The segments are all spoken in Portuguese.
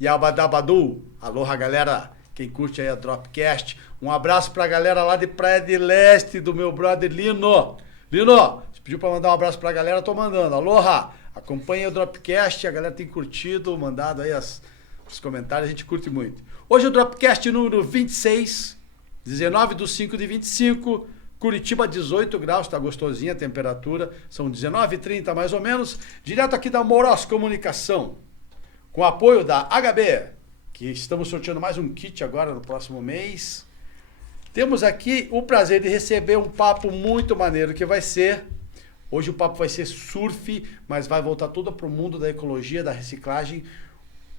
Yabadabadu. Aloha, galera. Quem curte aí a Dropcast. Um abraço pra galera lá de Praia de Leste, do meu brother Lino. Lino, você pediu pra mandar um abraço pra galera, tô mandando. Aloha. Acompanha o Dropcast, a galera tem curtido, mandado aí os comentários, a gente curte muito. Hoje o Dropcast número 26, 19/5/25, Curitiba 18 graus, tá gostosinha a temperatura, são 19h30 mais ou menos, direto aqui da Moros Comunicação, com apoio da HB, que estamos sorteando mais um kit agora no próximo mês. Temos aqui o prazer de receber um papo muito maneiro que vai ser... Hoje o papo vai ser surf, mas vai voltar tudo para o mundo da ecologia, da reciclagem,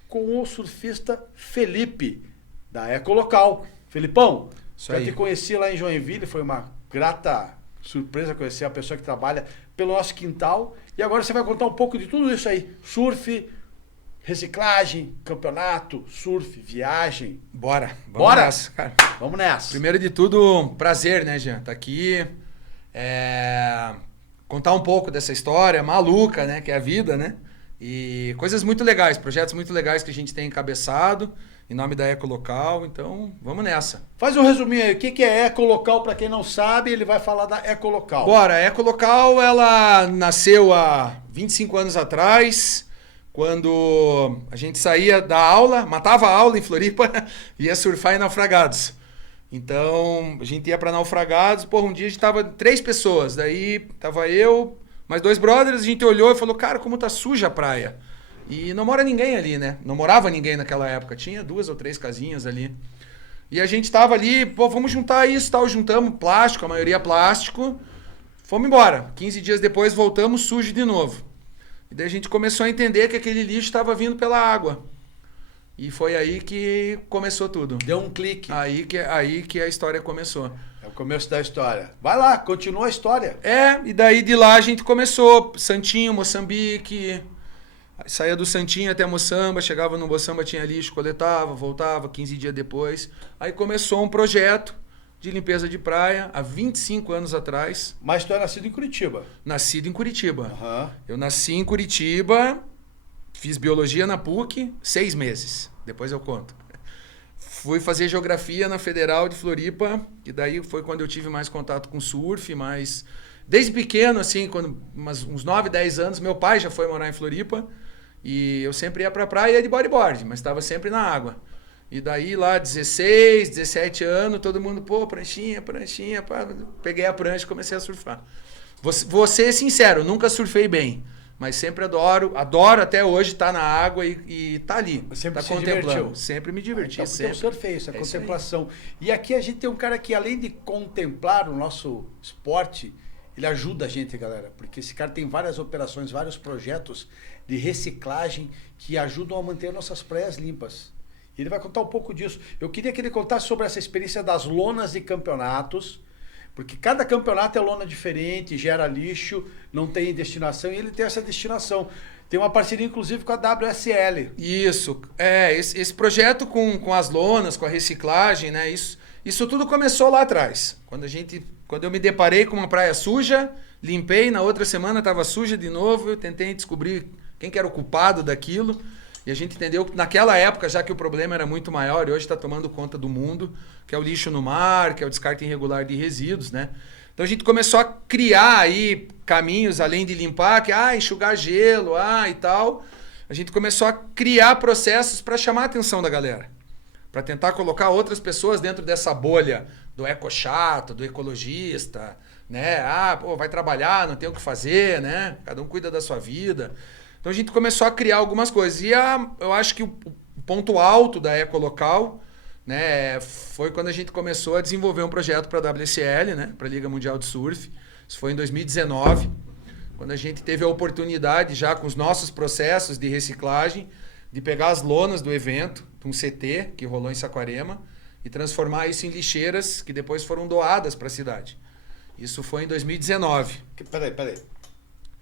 com o surfista Felipe, da Ecolocal. Felipão, já te conheci lá em Joinville, foi uma grata surpresa conhecer a pessoa que trabalha pelo nosso quintal. E agora você vai contar um pouco de tudo isso aí. Surf, reciclagem, campeonato, surf, viagem. Bora Nessa, cara. Vamos nessa. Primeiro de tudo, prazer, né, Jean? Tá aqui. Contar um pouco dessa história maluca, né, que é a vida, né? E coisas muito legais, projetos muito legais que a gente tem encabeçado em nome da Ecolocal, então vamos nessa. Faz um resuminho aí, o que é Ecolocal, para quem não sabe, ele vai falar da Ecolocal. Bora, a Ecolocal, ela nasceu há 25 anos atrás, quando a gente saía da aula, matava a aula em Floripa, ia surfar em Naufragados. Então, a gente ia para Naufragados, um dia a gente tava 3 pessoas, daí tava eu, mais 2 brothers, a gente olhou e falou, cara, como tá suja a praia. E não mora ninguém ali, né? Não morava ninguém naquela época, tinha 2 ou 3 casinhas ali. E a gente tava ali, vamos juntar isso, tal, juntamos plástico, a maioria plástico, fomos embora. 15 dias depois voltamos sujo de novo. E daí a gente começou a entender que aquele lixo estava vindo pela água. E foi aí que começou tudo. Deu um clique. Aí que a história começou. É o começo da história. Vai lá, continua a história. E daí de lá a gente começou. Santinho, Moçambique. Saía do Santinho até Moçamba, chegava no Moçamba, tinha lixo, coletava, voltava, 15 dias depois. Aí começou um projeto de limpeza de praia há 25 anos atrás. Mas tu é nascido em Curitiba? Nascido em Curitiba. Uhum. Eu nasci em Curitiba, fiz biologia na PUC, 6 meses. Depois eu conto. Fui fazer geografia na Federal de Floripa, e daí foi quando eu tive mais contato com surf, mas desde pequeno, assim, quando uns 9, 10 anos, meu pai já foi morar em Floripa, e eu sempre ia pra praia e ia de bodyboard, mas estava sempre na água. E daí lá, 16, 17 anos, todo mundo, pranchinha, pá. Peguei a prancha e comecei a surfar. Vou ser sincero, nunca surfei bem. Mas sempre adoro até hoje estar na água e tá ali. Sempre tá contemplando. Divertiu. Sempre me diverti. Então, sempre. O surf é isso, a contemplação. E aqui a gente tem um cara que, além de contemplar o nosso esporte, ele ajuda a gente, galera. Porque esse cara tem várias operações, vários projetos de reciclagem que ajudam a manter nossas praias limpas. E ele vai contar um pouco disso. Eu queria que ele contasse sobre essa experiência das lonas de campeonatos, porque cada campeonato é lona diferente, gera lixo, não tem destinação, e ele tem essa destinação. Tem uma parceria, inclusive, com a WSL. Isso. Esse projeto com as lonas, com a reciclagem, né? Isso tudo começou lá atrás. Quando eu me deparei com uma praia suja, limpei, na outra semana estava suja de novo, eu tentei descobrir quem que era o culpado daquilo. E a gente entendeu que naquela época, já que o problema era muito maior e hoje está tomando conta do mundo, que é o lixo no mar, que é o descarte irregular de resíduos, né? Então a gente começou a criar aí caminhos, além de limpar, enxugar gelo, e tal. A gente começou a criar processos para chamar a atenção da galera. Para tentar colocar outras pessoas dentro dessa bolha do ecochato, do ecologista, né? Vai trabalhar, não tem o que fazer, né? Cada um cuida da sua vida. Então a gente começou a criar algumas coisas. E eu acho que o ponto alto da Ecolocal, né, foi quando a gente começou a desenvolver um projeto para a WSL, né, para a Liga Mundial de Surf. Isso foi em 2019, quando a gente teve a oportunidade, já com os nossos processos de reciclagem, de pegar as lonas do evento, de um CT que rolou em Saquarema, e transformar isso em lixeiras que depois foram doadas para a cidade. Isso foi em 2019. Peraí.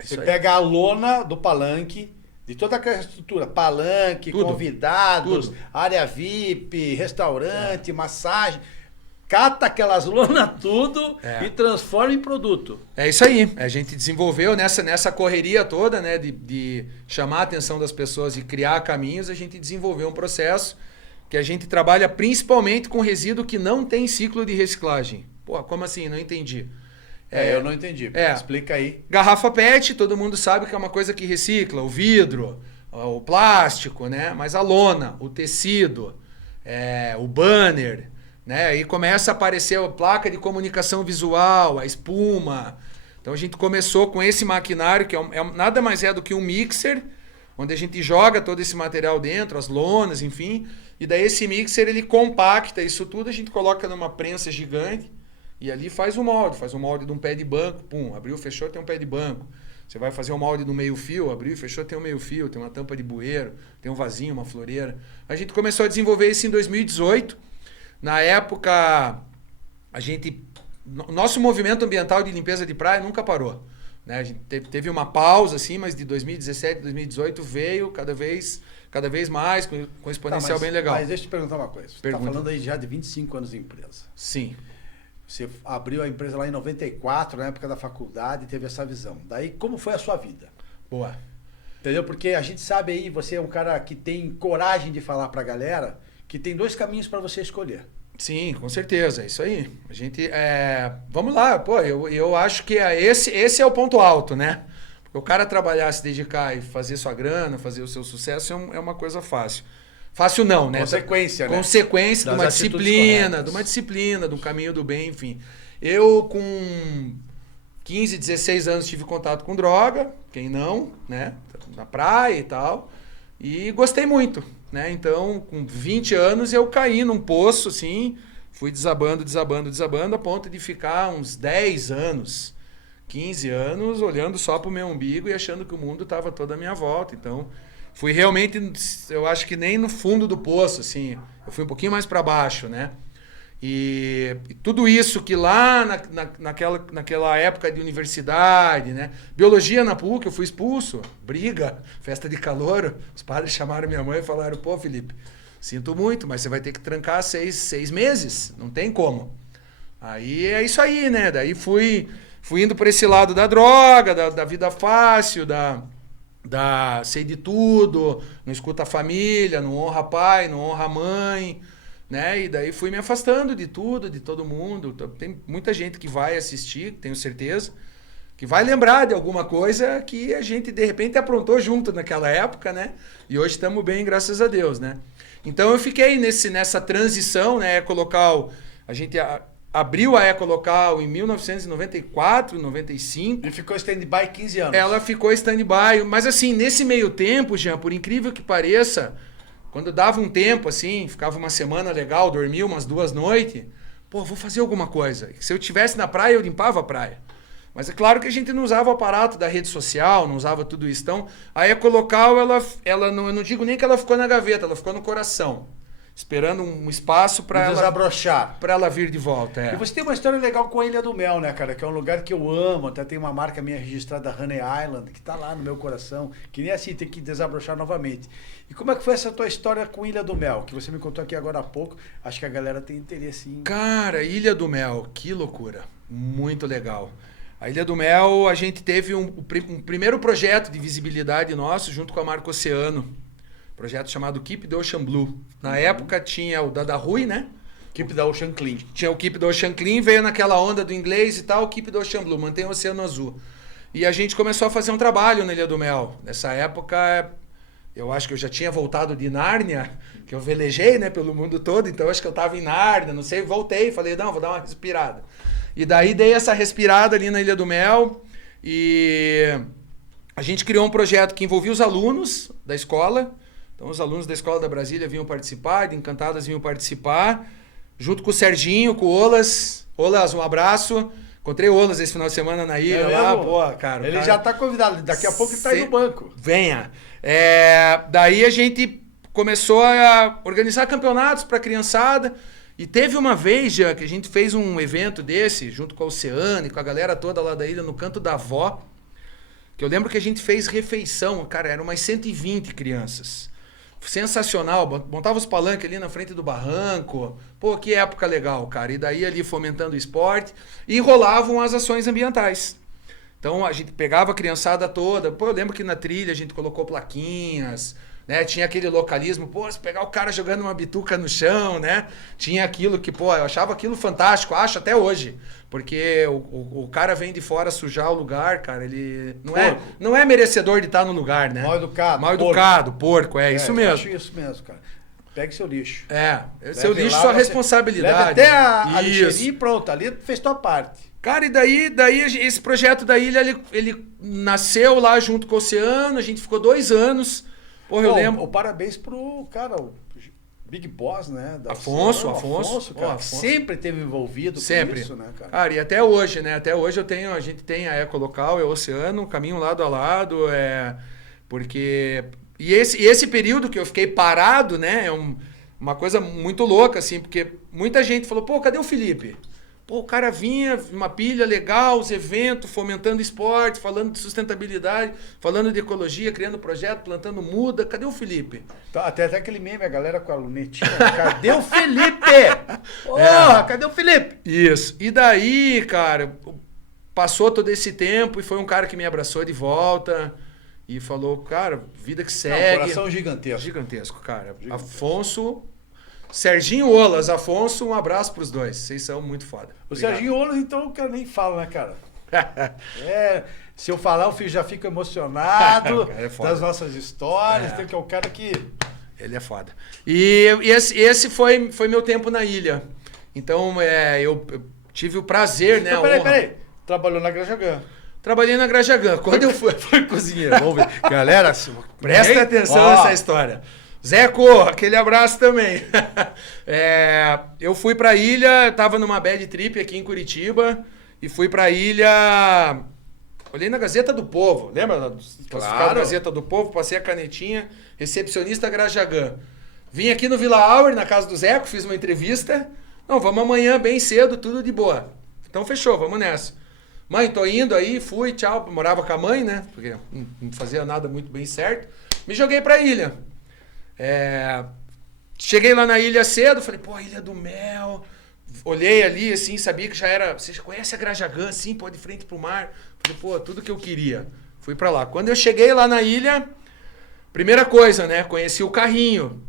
Você pega a lona do palanque, de toda aquela estrutura, palanque, tudo, convidados, tudo. Área VIP, restaurante, massagem. cata aquelas lonas tudo e transforma em produto. É isso aí. A gente desenvolveu nessa correria toda, né, de chamar a atenção das pessoas e criar caminhos, a gente desenvolveu um processo que a gente trabalha principalmente com resíduo que não tem ciclo de reciclagem. Pô, como assim? Não entendi. Eu não entendi. Explica aí. Garrafa PET, todo mundo sabe que é uma coisa que recicla. O vidro, o plástico, né? Mas a lona, o tecido, o banner, né? Aí começa a aparecer a placa de comunicação visual, a espuma. Então a gente começou com esse maquinário, que nada mais é do que um mixer, onde a gente joga todo esse material dentro, as lonas, enfim. E daí esse mixer, ele compacta isso tudo, a gente coloca numa prensa gigante e ali faz um molde de um pé de banco, pum, abriu, fechou, tem um pé de banco. Você vai fazer um molde do meio fio, abriu, fechou, tem um meio fio, tem uma tampa de bueiro, tem um vasinho, uma floreira. A gente começou a desenvolver isso em 2018. Na época, nosso movimento ambiental de limpeza de praia nunca parou. Né? A gente teve uma pausa, assim, mas de 2017, 2018 veio cada vez mais, com exponencial bem legal. Mas deixa eu te perguntar uma coisa. Você está falando aí já de 25 anos de empresa. Sim. Você abriu a empresa lá em 94, na época da faculdade, e teve essa visão. Daí, como foi a sua vida? Boa. Entendeu? Porque a gente sabe aí, você é um cara que tem coragem de falar pra galera que tem 2 caminhos para você escolher. Sim, com certeza, é isso aí. A gente, vamos lá, pô, eu acho que esse é o ponto alto, né? Porque o cara trabalhar, se dedicar e fazer sua grana, fazer o seu sucesso é uma coisa fácil. Fácil não, né? Consequência, né? Consequência de uma disciplina, de um caminho do bem, enfim. Eu, com 15, 16 anos, tive contato com droga, quem não, né? Na praia e tal. E gostei muito, né? Então, com 20 anos, eu caí num poço, assim, fui desabando, a ponto de ficar uns 10 anos, 15 anos, olhando só pro meu umbigo e achando que o mundo estava todo à minha volta. Então, fui realmente, eu acho que nem no fundo do poço, assim, eu fui um pouquinho mais para baixo, né? E tudo isso que lá naquela época de universidade, né? Biologia na PUC, eu fui expulso, briga, festa de calouro, os padres chamaram minha mãe e falaram, pô, Felipe, sinto muito, mas você vai ter que trancar 6 meses, não tem como. Aí é isso aí, né? Daí fui indo por esse lado da droga, da vida fácil, sei de tudo, não escuta a família, não honra pai, não honra mãe, né? E daí fui me afastando de tudo, de todo mundo. Tem muita gente que vai assistir, tenho certeza, que vai lembrar de alguma coisa que a gente de repente aprontou junto naquela época, né? E hoje estamos bem, graças a Deus, né? Então eu fiquei nessa transição, né? Ecolocal, a gente abriu a Ecolocal em 1994, 95. E ficou stand-by 15 anos. Ela ficou stand-by. Mas assim, nesse meio tempo, Jean, por incrível que pareça, quando dava um tempo, assim, ficava uma semana legal, dormia umas 2 noites, pô, vou fazer alguma coisa. Se eu estivesse na praia, eu limpava a praia. Mas é claro que a gente não usava o aparato da rede social, não usava tudo isso. Então, a Ecolocal, ela não, eu não digo nem que ela ficou na gaveta, ela ficou no coração. Esperando um espaço para ela desabrochar. Para ela vir de volta. E você tem uma história legal com a Ilha do Mel, né, cara? Que é um lugar que eu amo. Até tem uma marca minha registrada, Honey Island, que tá lá no meu coração. Que nem assim, tem que desabrochar novamente. E como é que foi essa tua história com Ilha do Mel? Que você me contou aqui agora há pouco. Acho que a galera tem interesse em... Cara, Ilha do Mel, que loucura. Muito legal. A Ilha do Mel, a gente teve um primeiro projeto de visibilidade nosso junto com a marca Oceano. Projeto chamado Keep the Ocean Blue. Na época tinha o da Rui, né? Keep the Ocean Clean. Tinha o Keep the Ocean Clean, veio naquela onda do inglês e tal, Keep the Ocean Blue, mantém o oceano azul. E a gente começou a fazer um trabalho na Ilha do Mel. Nessa época, eu acho que eu já tinha voltado de Nárnia, que eu velejei, né, pelo mundo todo, então acho que eu estava em Nárnia, não sei, voltei, falei, não, vou dar uma respirada. E daí dei essa respirada ali na Ilha do Mel e a gente criou um projeto que envolvia os alunos da escola. Então os alunos da Escola da Brasília vinham participar, de Encantadas vinham participar, junto com o Serginho, com o Olas. Olas, um abraço. Encontrei o Olas esse final de semana na ilha lá, pô, cara. Ele já tá convidado, daqui a pouco ele tá aí no banco. Venha. Daí a gente começou a organizar campeonatos para criançada. E teve uma vez, já, que a gente fez um evento desse, junto com a Oceano e com a galera toda lá da ilha, no Canto da Avó, que eu lembro que a gente fez refeição, cara, eram umas 120 crianças. sensacional. Montava os palanques ali na frente do barranco. Pô, que época legal, cara. E daí ali fomentando o esporte. E rolavam as ações ambientais. Então a gente pegava a criançada toda. Pô, eu lembro que na trilha a gente colocou plaquinhas, né? Tinha aquele localismo, pô, se pegar o cara jogando uma bituca no chão, né? Tinha aquilo que, pô, eu achava aquilo fantástico, acho até hoje. Porque o cara vem de fora sujar o lugar, cara, ele não é merecedor de estar no lugar, né? Mal educado. Mal educado, porco, isso mesmo. Eu acho isso mesmo, cara. Pegue seu lixo. Seu lixo, sua responsabilidade. Leve até a lixeirinha e pronto, ali fez tua parte. Cara, e daí esse projeto da ilha, ele nasceu lá junto com o Oceano, a gente ficou 2 anos. Porra, eu lembro. Parabéns pro cara, o Big Boss, né? Afonso, cara, Afonso. Sempre esteve envolvido com isso, né, cara? Cara, e até hoje, né? Até hoje a gente tem a Ecolocal, é o Oceano, caminho lado a lado, porque... E esse período que eu fiquei parado, né? É uma coisa muito louca, assim, porque muita gente falou, pô, cadê o Felipe? Pô, o cara vinha, uma pilha legal, os eventos, fomentando esporte, falando de sustentabilidade, falando de ecologia, criando projeto, plantando muda. Cadê o Felipe? Tá, até aquele meme, a galera com a lunetinha. Cadê o Felipe? Porra, cadê o Felipe? Isso. E daí, cara, passou todo esse tempo e foi um cara que me abraçou de volta e falou, cara, vida que segue. Coração gigantesco. Gigantesco, cara. Afonso... Serginho Olas, Afonso, um abraço pros dois. Vocês são muito foda. O Serginho Olas, então, o cara nem fala, né, cara? Se eu falar, eu já fico emocionado das nossas histórias. Tem que é o cara que... Ele é foda. E esse foi meu tempo na ilha. Então, eu tive o prazer, né? Então, peraí. Trabalhou na Grajagã. Trabalhei na Grajagã. Quando eu fui cozinheiro, vamos ver. Galera, presta atenção nessa história. Zeco, aquele abraço também. Eu fui pra ilha, tava numa bad trip aqui em Curitiba e fui pra ilha. Olhei na Gazeta do Povo, lembra? Claro. Gazeta do Povo, passei a canetinha, recepcionista Grajagã. Vim aqui no Villa Auer, na casa do Zeco, fiz uma entrevista. Não, vamos amanhã bem cedo, tudo de boa. Então fechou, vamos nessa. Mãe, tô indo aí, fui, tchau. Morava com a mãe, né? Porque não fazia nada muito bem certo. Me joguei pra ilha. Cheguei lá na ilha cedo, falei, pô, Ilha do Mel. Olhei ali, assim, sabia que já era... Você conhece a Grajagã, assim, pô, de frente pro mar. Falei, pô, tudo que eu queria. Fui pra lá. Quando eu cheguei lá na ilha, primeira coisa, né? Conheci o carrinho.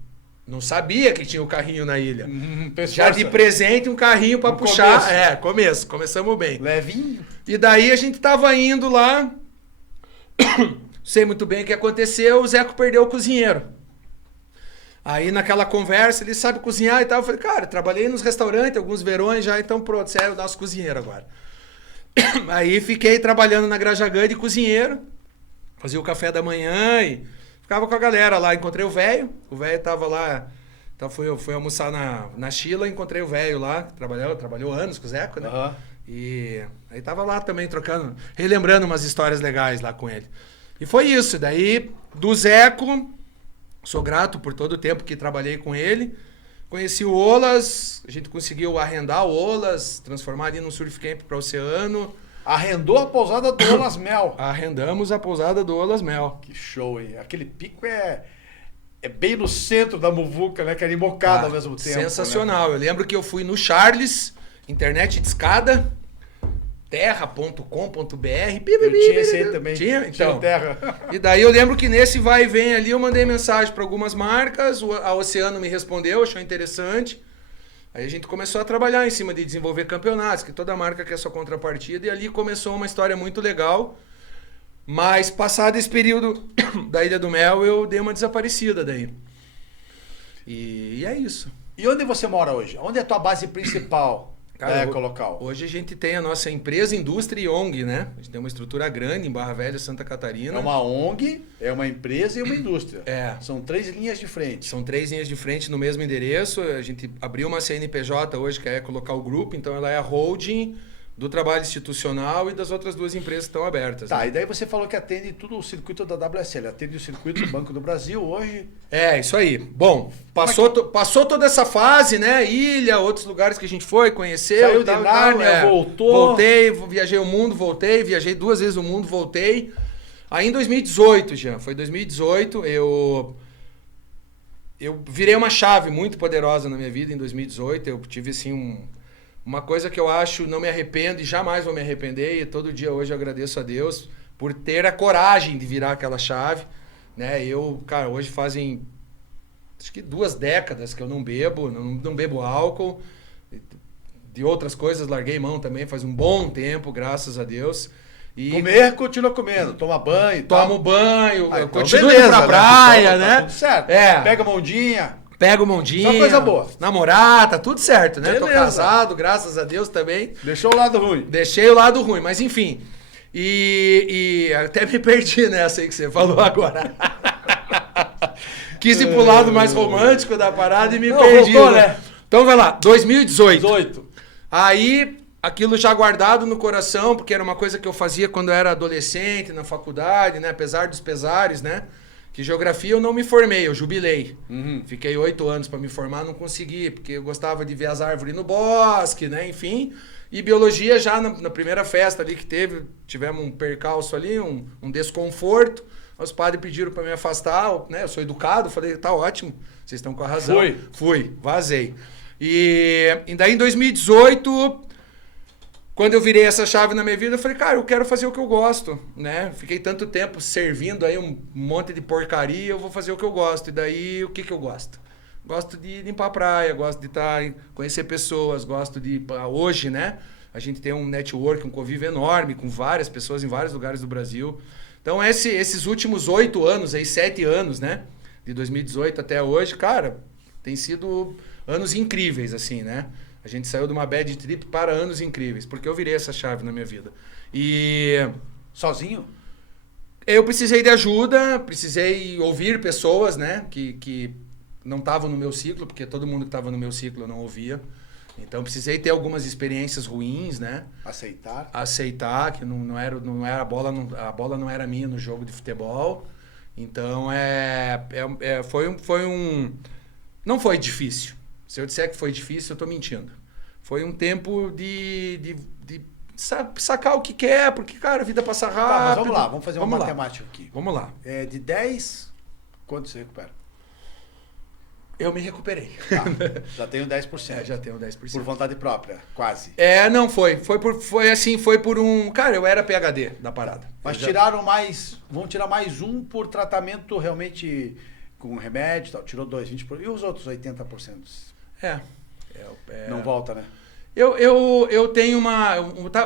Não sabia que tinha o carrinho na ilha. Já de presente um carrinho pra puxar. Começamos bem. Levinho. E daí a gente tava indo lá. Sei muito bem o que aconteceu. O Zeco perdeu o cozinheiro. Aí naquela conversa, ele sabe cozinhar e tal. Eu falei, cara, trabalhei nos restaurantes, alguns verões já, então pronto, você é o nosso cozinheiro agora. Aí fiquei trabalhando na Grajagã de cozinheiro, fazia o café da manhã e ficava com a galera lá. Encontrei o velho tava lá, então fui almoçar na Sheila, encontrei o velho lá, trabalhou anos com o Zeco, né? Uhum. E aí tava lá também trocando, relembrando umas histórias legais lá com ele. E foi isso, daí do Zeco... Sou grato por todo o tempo que trabalhei com ele. Conheci o Olas, a gente conseguiu arrendar o Olas, transformar ali num surf camp para o Oceano. Arrendou a pousada do Olas Mel. Arrendamos a pousada do Olas Mel. Que show, hein? Aquele pico é bem no centro da muvuca, né? Que é embocado ao mesmo tempo. Sensacional. Né? Eu lembro que eu fui no Charles, internet de escada, terra.com.br. Eu tinha esse aí também. Tinha? Então. Terra. E daí eu lembro que nesse vai e vem ali eu mandei mensagem para algumas marcas, a Oceano me respondeu, achou interessante. Aí a gente começou a trabalhar em cima de desenvolver campeonatos, que toda marca quer sua contrapartida, e ali começou uma história muito legal. Mas passado esse período da Ilha do Mel, eu dei uma desaparecida daí. E é isso. E onde você mora hoje? Onde é a tua base principal? Cara, Ecolocal. Hoje a gente tem a nossa empresa, indústria e ONG, né? A gente tem uma estrutura grande em Barra Velha, Santa Catarina. É uma ONG, é uma empresa e uma indústria. São 3 linhas de frente. São 3 linhas de frente no mesmo endereço. A gente abriu uma CNPJ hoje, que é a Ecolocal Group, então ela é a holding do trabalho institucional e das outras 2 empresas que estão abertas. Tá, né? E daí você falou que atende tudo o circuito da WSL, atende o circuito do Banco do Brasil hoje. Isso aí. Bom, passou toda essa fase, né? Ilha, outros lugares que a gente foi, conheceu. Saiu de Nárnia, voltou. Voltei, viajei o mundo, voltei, viajei 2 vezes o mundo, voltei. Aí em 2018, Jean, foi 2018, eu eu virei uma chave muito poderosa na minha vida em 2018. Eu tive, assim, uma coisa que eu acho, não me arrependo e jamais vou me arrepender. E todo dia hoje eu agradeço a Deus por ter a coragem de virar aquela chave, né? Cara, hoje fazem, acho que 2 décadas que eu não bebo, não bebo álcool. De outras coisas, larguei mão também faz um bom tempo, graças a Deus. E comer, continua comendo, toma banho. Tomo banho, então continuo beleza, indo pra praia, né? Tá tudo certo. É. Pega mondinha. Pego mondinha. Só coisa boa. Namorar, tá tudo certo, né? Beleza. Tô casado, graças a Deus também. Deixou o lado ruim. Deixei o lado ruim, mas enfim. E até me perdi nessa aí que você falou agora. Quis ir pro lado mais romântico da parada e me perdi. Voltou, né? Então vai lá, 2018. 18. Aí, aquilo já guardado no coração, porque era uma coisa que eu fazia quando eu era adolescente, na faculdade, né? Apesar dos pesares, né? Que geografia eu não me formei, eu jubilei. Fiquei 8 anos para me formar, não consegui, porque eu gostava de ver as árvores no bosque, né? Enfim. E biologia já na primeira festa ali que tivemos um percalço ali, um desconforto. Os padres pediram para me afastar, né? Eu sou educado, falei, tá ótimo, vocês estão com a razão. Fui, vazei. E daí em 2018, quando eu virei essa chave na minha vida, eu falei, cara, eu quero fazer o que eu gosto, né? Fiquei tanto tempo servindo aí um monte de porcaria, eu vou fazer o que eu gosto. E daí, o que eu gosto? Gosto de limpar a praia, gosto de conhecer pessoas, gosto de... Hoje, né? A gente tem um network, um convívio enorme com várias pessoas em vários lugares do Brasil. Então, esses últimos 8 anos, aí 7 anos, né? De 2018 até hoje, cara, tem sido anos incríveis, assim, né? A gente saiu de uma bad trip para anos incríveis, porque eu virei essa chave na minha vida. E... Sozinho? Eu precisei de ajuda, precisei ouvir pessoas, né? Que não estavam no meu ciclo, porque todo mundo que estava no meu ciclo eu não ouvia. Então, precisei ter algumas experiências ruins, né? Aceitar que não era a bola não era minha no jogo de futebol. Então, não foi difícil. Se eu disser que foi difícil, eu tô mentindo. Foi um tempo de sacar o que quer, porque, cara, a vida passa rápido. Tá, mas vamos lá, vamos fazer uma matemática aqui. Vamos lá. De 10, quanto você recupera? Eu me recuperei. Tá, já tenho 10%. Já tenho 10%. Por vontade própria, quase. Não foi. Foi por um... Cara, eu era PhD da parada. Mas vão tirar mais um por tratamento realmente com remédio e tal. Tirou 2, 20%. E os outros 80%? Não volta, né? Eu tenho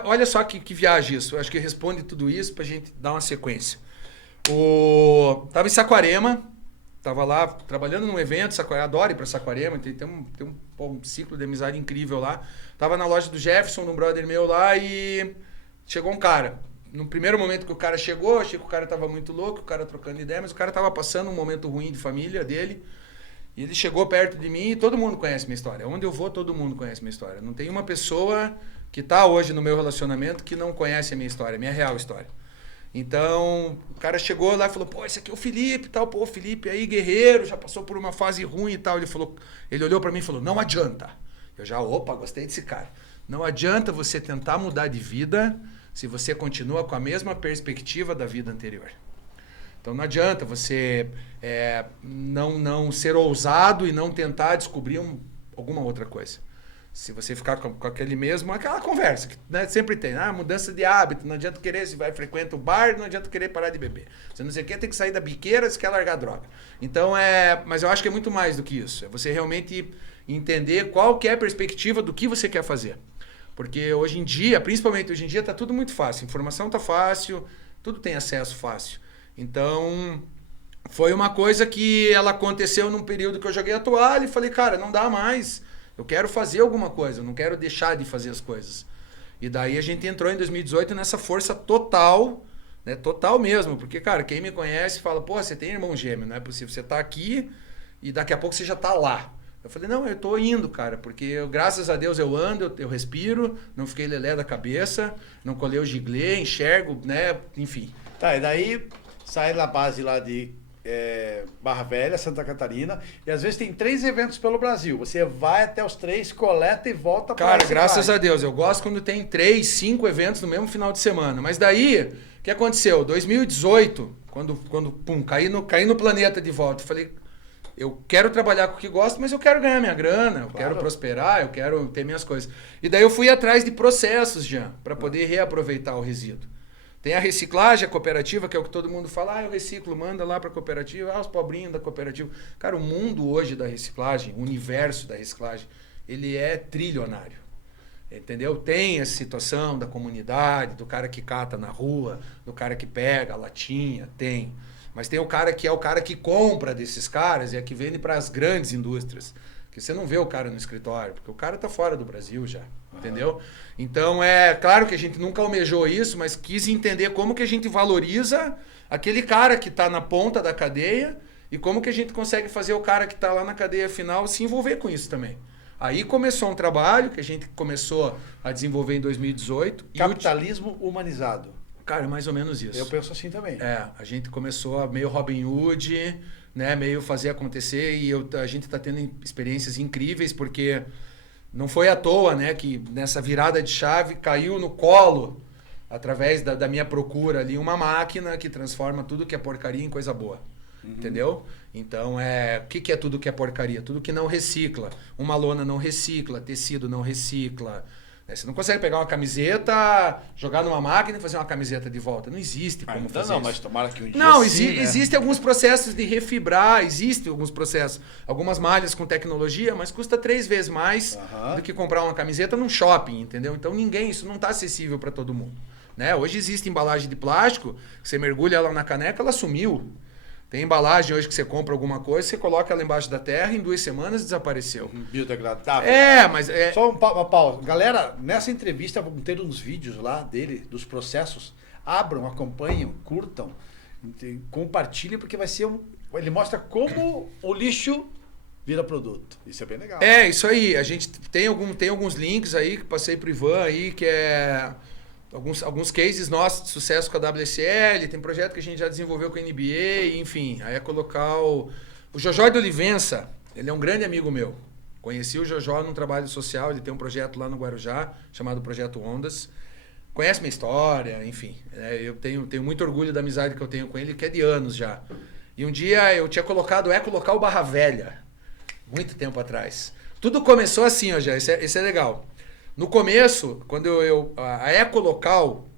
olha só que viagem isso. Eu acho que responde tudo isso pra gente dar uma sequência. Tava em Saquarema. Tava lá trabalhando num evento, adoro ir pra Saquarema, tem um ciclo de amizade incrível lá. Tava na loja do Jefferson, um brother meu lá, e chegou um cara. No primeiro momento que o cara chegou, achei que o cara tava muito louco, o cara trocando ideia, mas o cara tava passando um momento ruim de família dele. E ele chegou perto de mim e todo mundo conhece minha história. Onde eu vou, todo mundo conhece minha história. Não tem uma pessoa que tá hoje no meu relacionamento que não conhece a minha história, a minha real história. Então, o cara chegou lá e falou, pô, esse aqui é o Felipe e tal, pô, o Felipe aí, guerreiro, já passou por uma fase ruim e tal. Ele olhou pra mim e falou, não adianta. Eu já, gostei desse cara. Não adianta você tentar mudar de vida se você continua com a mesma perspectiva da vida anterior. Então, não adianta você não ser ousado e não tentar descobrir alguma outra coisa. Se você ficar com aquela conversa que, né, sempre tem, mudança de hábito, não adianta querer, se frequenta o bar, não adianta querer parar de beber. Você não sei o que, tem que sair da biqueira se quer largar a droga. Então, mas eu acho que é muito mais do que isso. É você realmente entender qual que é a perspectiva do que você quer fazer. Porque hoje em dia, principalmente hoje em dia, tá tudo muito fácil. Informação tá fácil, tudo tem acesso fácil. Então, foi uma coisa que ela aconteceu num período que eu joguei a toalha e falei, cara, não dá mais. Eu quero fazer alguma coisa, eu não quero deixar de fazer as coisas. E daí a gente entrou em 2018 nessa força total, né? Total mesmo. Porque, cara, quem me conhece fala, pô, você tem irmão gêmeo, não é possível. Você tá aqui e daqui a pouco você já tá lá. Eu falei, não, eu tô indo, cara, porque graças a Deus eu ando, eu respiro, não fiquei lelé da cabeça, não colei o giglê, enxergo, né? Enfim. Tá, e daí sai da base lá de Barra Velha, Santa Catarina, e às vezes tem 3 eventos pelo Brasil. Você vai até os 3, coleta e volta para Cara, graças a Deus, eu gosto quando tem 3, 5 eventos no mesmo final de semana. Mas daí, o que aconteceu? 2018, quando caí no planeta de volta, eu falei, Eu quero trabalhar com o que gosto, mas eu quero ganhar minha grana, eu quero Claro. prosperar, eu quero ter minhas coisas. E daí eu fui atrás de processos já, para poder reaproveitar o resíduo. Tem a reciclagem, a cooperativa, que é o que todo mundo fala, eu reciclo, manda lá para a cooperativa, os pobrinhos da cooperativa. Cara, o mundo hoje da reciclagem, o universo da reciclagem, ele é trilionário. Entendeu? Tem essa situação da comunidade, do cara que cata na rua, do cara que pega a latinha, tem. Mas tem o cara que é o cara que compra desses caras e é que vende para as grandes indústrias. Que você não vê o cara no escritório, porque o cara tá fora do Brasil já, entendeu? Então, é claro que a gente nunca almejou isso, mas quis entender como que a gente valoriza aquele cara que tá na ponta da cadeia e como que a gente consegue fazer o cara que tá lá na cadeia final se envolver com isso também. Aí começou um trabalho que a gente começou a desenvolver em 2018. Capitalismo humanizado. Cara, é mais ou menos isso. Eu penso assim também. É, a gente começou a meio Robin Hood, né, meio fazer acontecer e a gente está tendo experiências incríveis porque não foi à toa, né, que nessa virada de chave caiu no colo, através da minha procura ali, uma máquina que transforma tudo que é porcaria em coisa boa. Entendeu? Então, o que é tudo que é porcaria? Tudo que não recicla. Uma lona não recicla, tecido não recicla. Você não consegue pegar uma camiseta, jogar numa máquina e fazer uma camiseta de volta. Não existe como fazer não, isso. mas tomara que um dia Não, sim, né? existem alguns processos de refibrar, existem alguns processos. Algumas malhas com tecnologia, mas custa 3 vezes mais do que comprar uma camiseta num shopping, entendeu? Então isso não está acessível para todo mundo. Né? Hoje existe embalagem de plástico, você mergulha ela na caneca, ela sumiu. Tem embalagem hoje que você compra alguma coisa, você coloca ela embaixo da terra, em 2 semanas desapareceu. Biodegradável. Mas... Só uma pausa. Galera, nessa entrevista vão ter uns vídeos lá dele, dos processos. Abram, acompanhem, curtam, compartilhem, porque vai ser ele mostra como o lixo vira produto. Isso é bem legal. É, isso aí. A gente tem alguns links aí que passei pro Ivan aí, que é... Alguns cases nossos de sucesso com a WSL, tem projeto que a gente já desenvolveu com a NBA, enfim. Aí é colocar o Jojó de Olivença, ele é um grande amigo meu. Conheci o Jojó num trabalho social, ele tem um projeto lá no Guarujá, chamado Projeto Ondas. Conhece minha história, enfim. Eu tenho muito orgulho da amizade que eu tenho com ele, que é de anos já. E um dia eu tinha colocado o Eco-Local Barra Velha, muito tempo atrás. Tudo começou assim, ó, já, isso é legal. No começo, quando a Eco-Local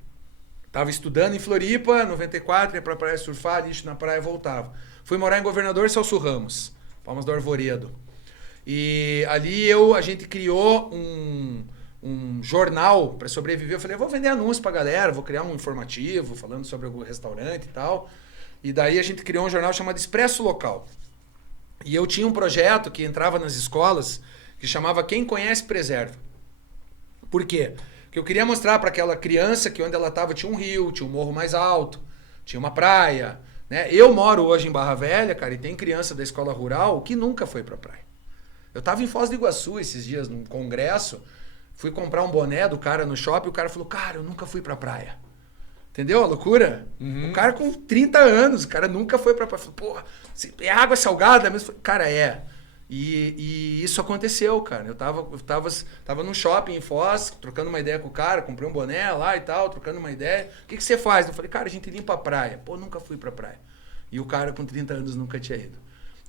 estava estudando em Floripa, 94, ia pra praia surfar, lixo na praia, voltava. Fui morar em Governador Celso Ramos, Palmas do Arvoredo. E ali a gente criou um jornal para sobreviver. Eu falei, vou vender anúncio pra galera, vou criar um informativo falando sobre algum restaurante e tal. E daí a gente criou um jornal chamado Expresso Local. E eu tinha um projeto que entrava nas escolas que chamava Quem Conhece Preserva. Por quê? Porque eu queria mostrar para aquela criança que onde ela estava tinha um rio, tinha um morro mais alto, tinha uma praia. Né? Eu moro hoje em Barra Velha, cara, e tem criança da escola rural que nunca foi pra praia. Eu tava em Foz do Iguaçu esses dias, num congresso, fui comprar um boné do cara no shopping, o cara falou, cara, eu nunca fui pra praia. Entendeu a loucura? O cara com 30 anos, o cara nunca foi pra praia. Falei, porra, é água salgada mesmo? Cara, é. E isso aconteceu, cara. Eu tava num shopping em Foz, trocando uma ideia com o cara, comprei um boné lá e tal, trocando uma ideia. O que você faz? Eu falei, cara, a gente limpa a praia. Pô, nunca fui pra praia. E o cara com 30 anos nunca tinha ido.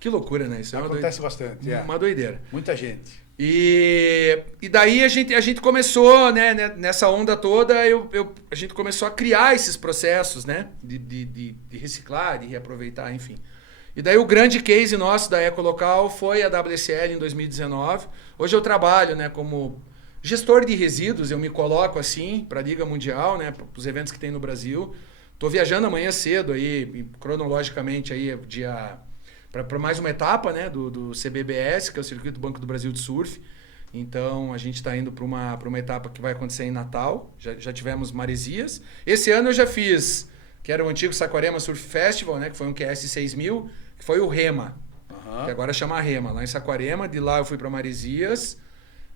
Que loucura, né? Isso acontece bastante. Uma doideira. Muita gente. E daí a gente começou, né, nessa onda toda, a gente começou a criar esses processos, né? De reciclar, de reaproveitar, enfim. E daí o grande case nosso da Eco-Local foi a WSL em 2019. Hoje eu trabalho, né, como gestor de resíduos, eu me coloco assim para a Liga Mundial, né, para os eventos que tem no Brasil. Estou viajando amanhã cedo aí, cronologicamente aí para mais uma etapa, né, do CBBS, que é o Circuito Banco do Brasil de Surf. Então a gente está indo para uma etapa que vai acontecer em Natal. Já tivemos Maresias. Esse ano eu já fiz, que era o antigo Saquarema Surf Festival, né, que foi um QS 6000, que foi o Rema, que agora chama Rema, lá em Saquarema. De lá eu fui para Maresias,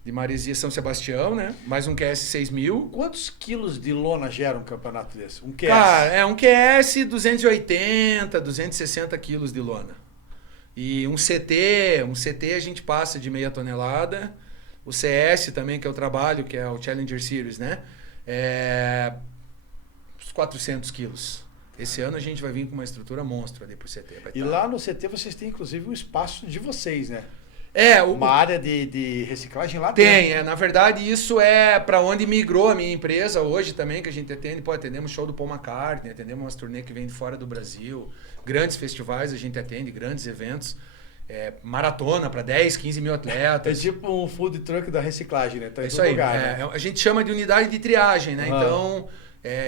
de Maresias São Sebastião, né? Mais um QS 6000. Quantos quilos de lona gera um campeonato desse? Um QS? Cara, um QS 280, 260 quilos de lona. E um CT a gente passa de meia tonelada. O CS também, que é o trabalho, que é o Challenger Series, né? Uns 400 quilos. Esse ano a gente vai vir com uma estrutura monstro ali pro CT. E lá no CT vocês têm inclusive um espaço de vocês, né? Uma área de reciclagem lá dentro. Tem, na verdade isso é para onde migrou a minha empresa hoje também, que a gente atende, atendemos show do Paul McCartney, atendemos umas turnê que vem de fora do Brasil, grandes festivais a gente atende, grandes eventos, maratona para 10, 15 mil atletas. É tipo um food truck da reciclagem, né? Tá em isso todo aí, lugar, né? a gente chama de unidade de triagem, né? Então,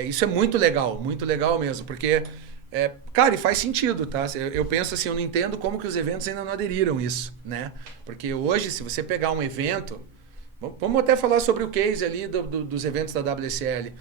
isso é muito legal mesmo, porque... cara, e faz sentido, tá? Eu penso assim, eu não entendo como que os eventos ainda não aderiram isso, né? Porque hoje, se você pegar um evento... Vamos até falar sobre o case ali dos eventos da WSL.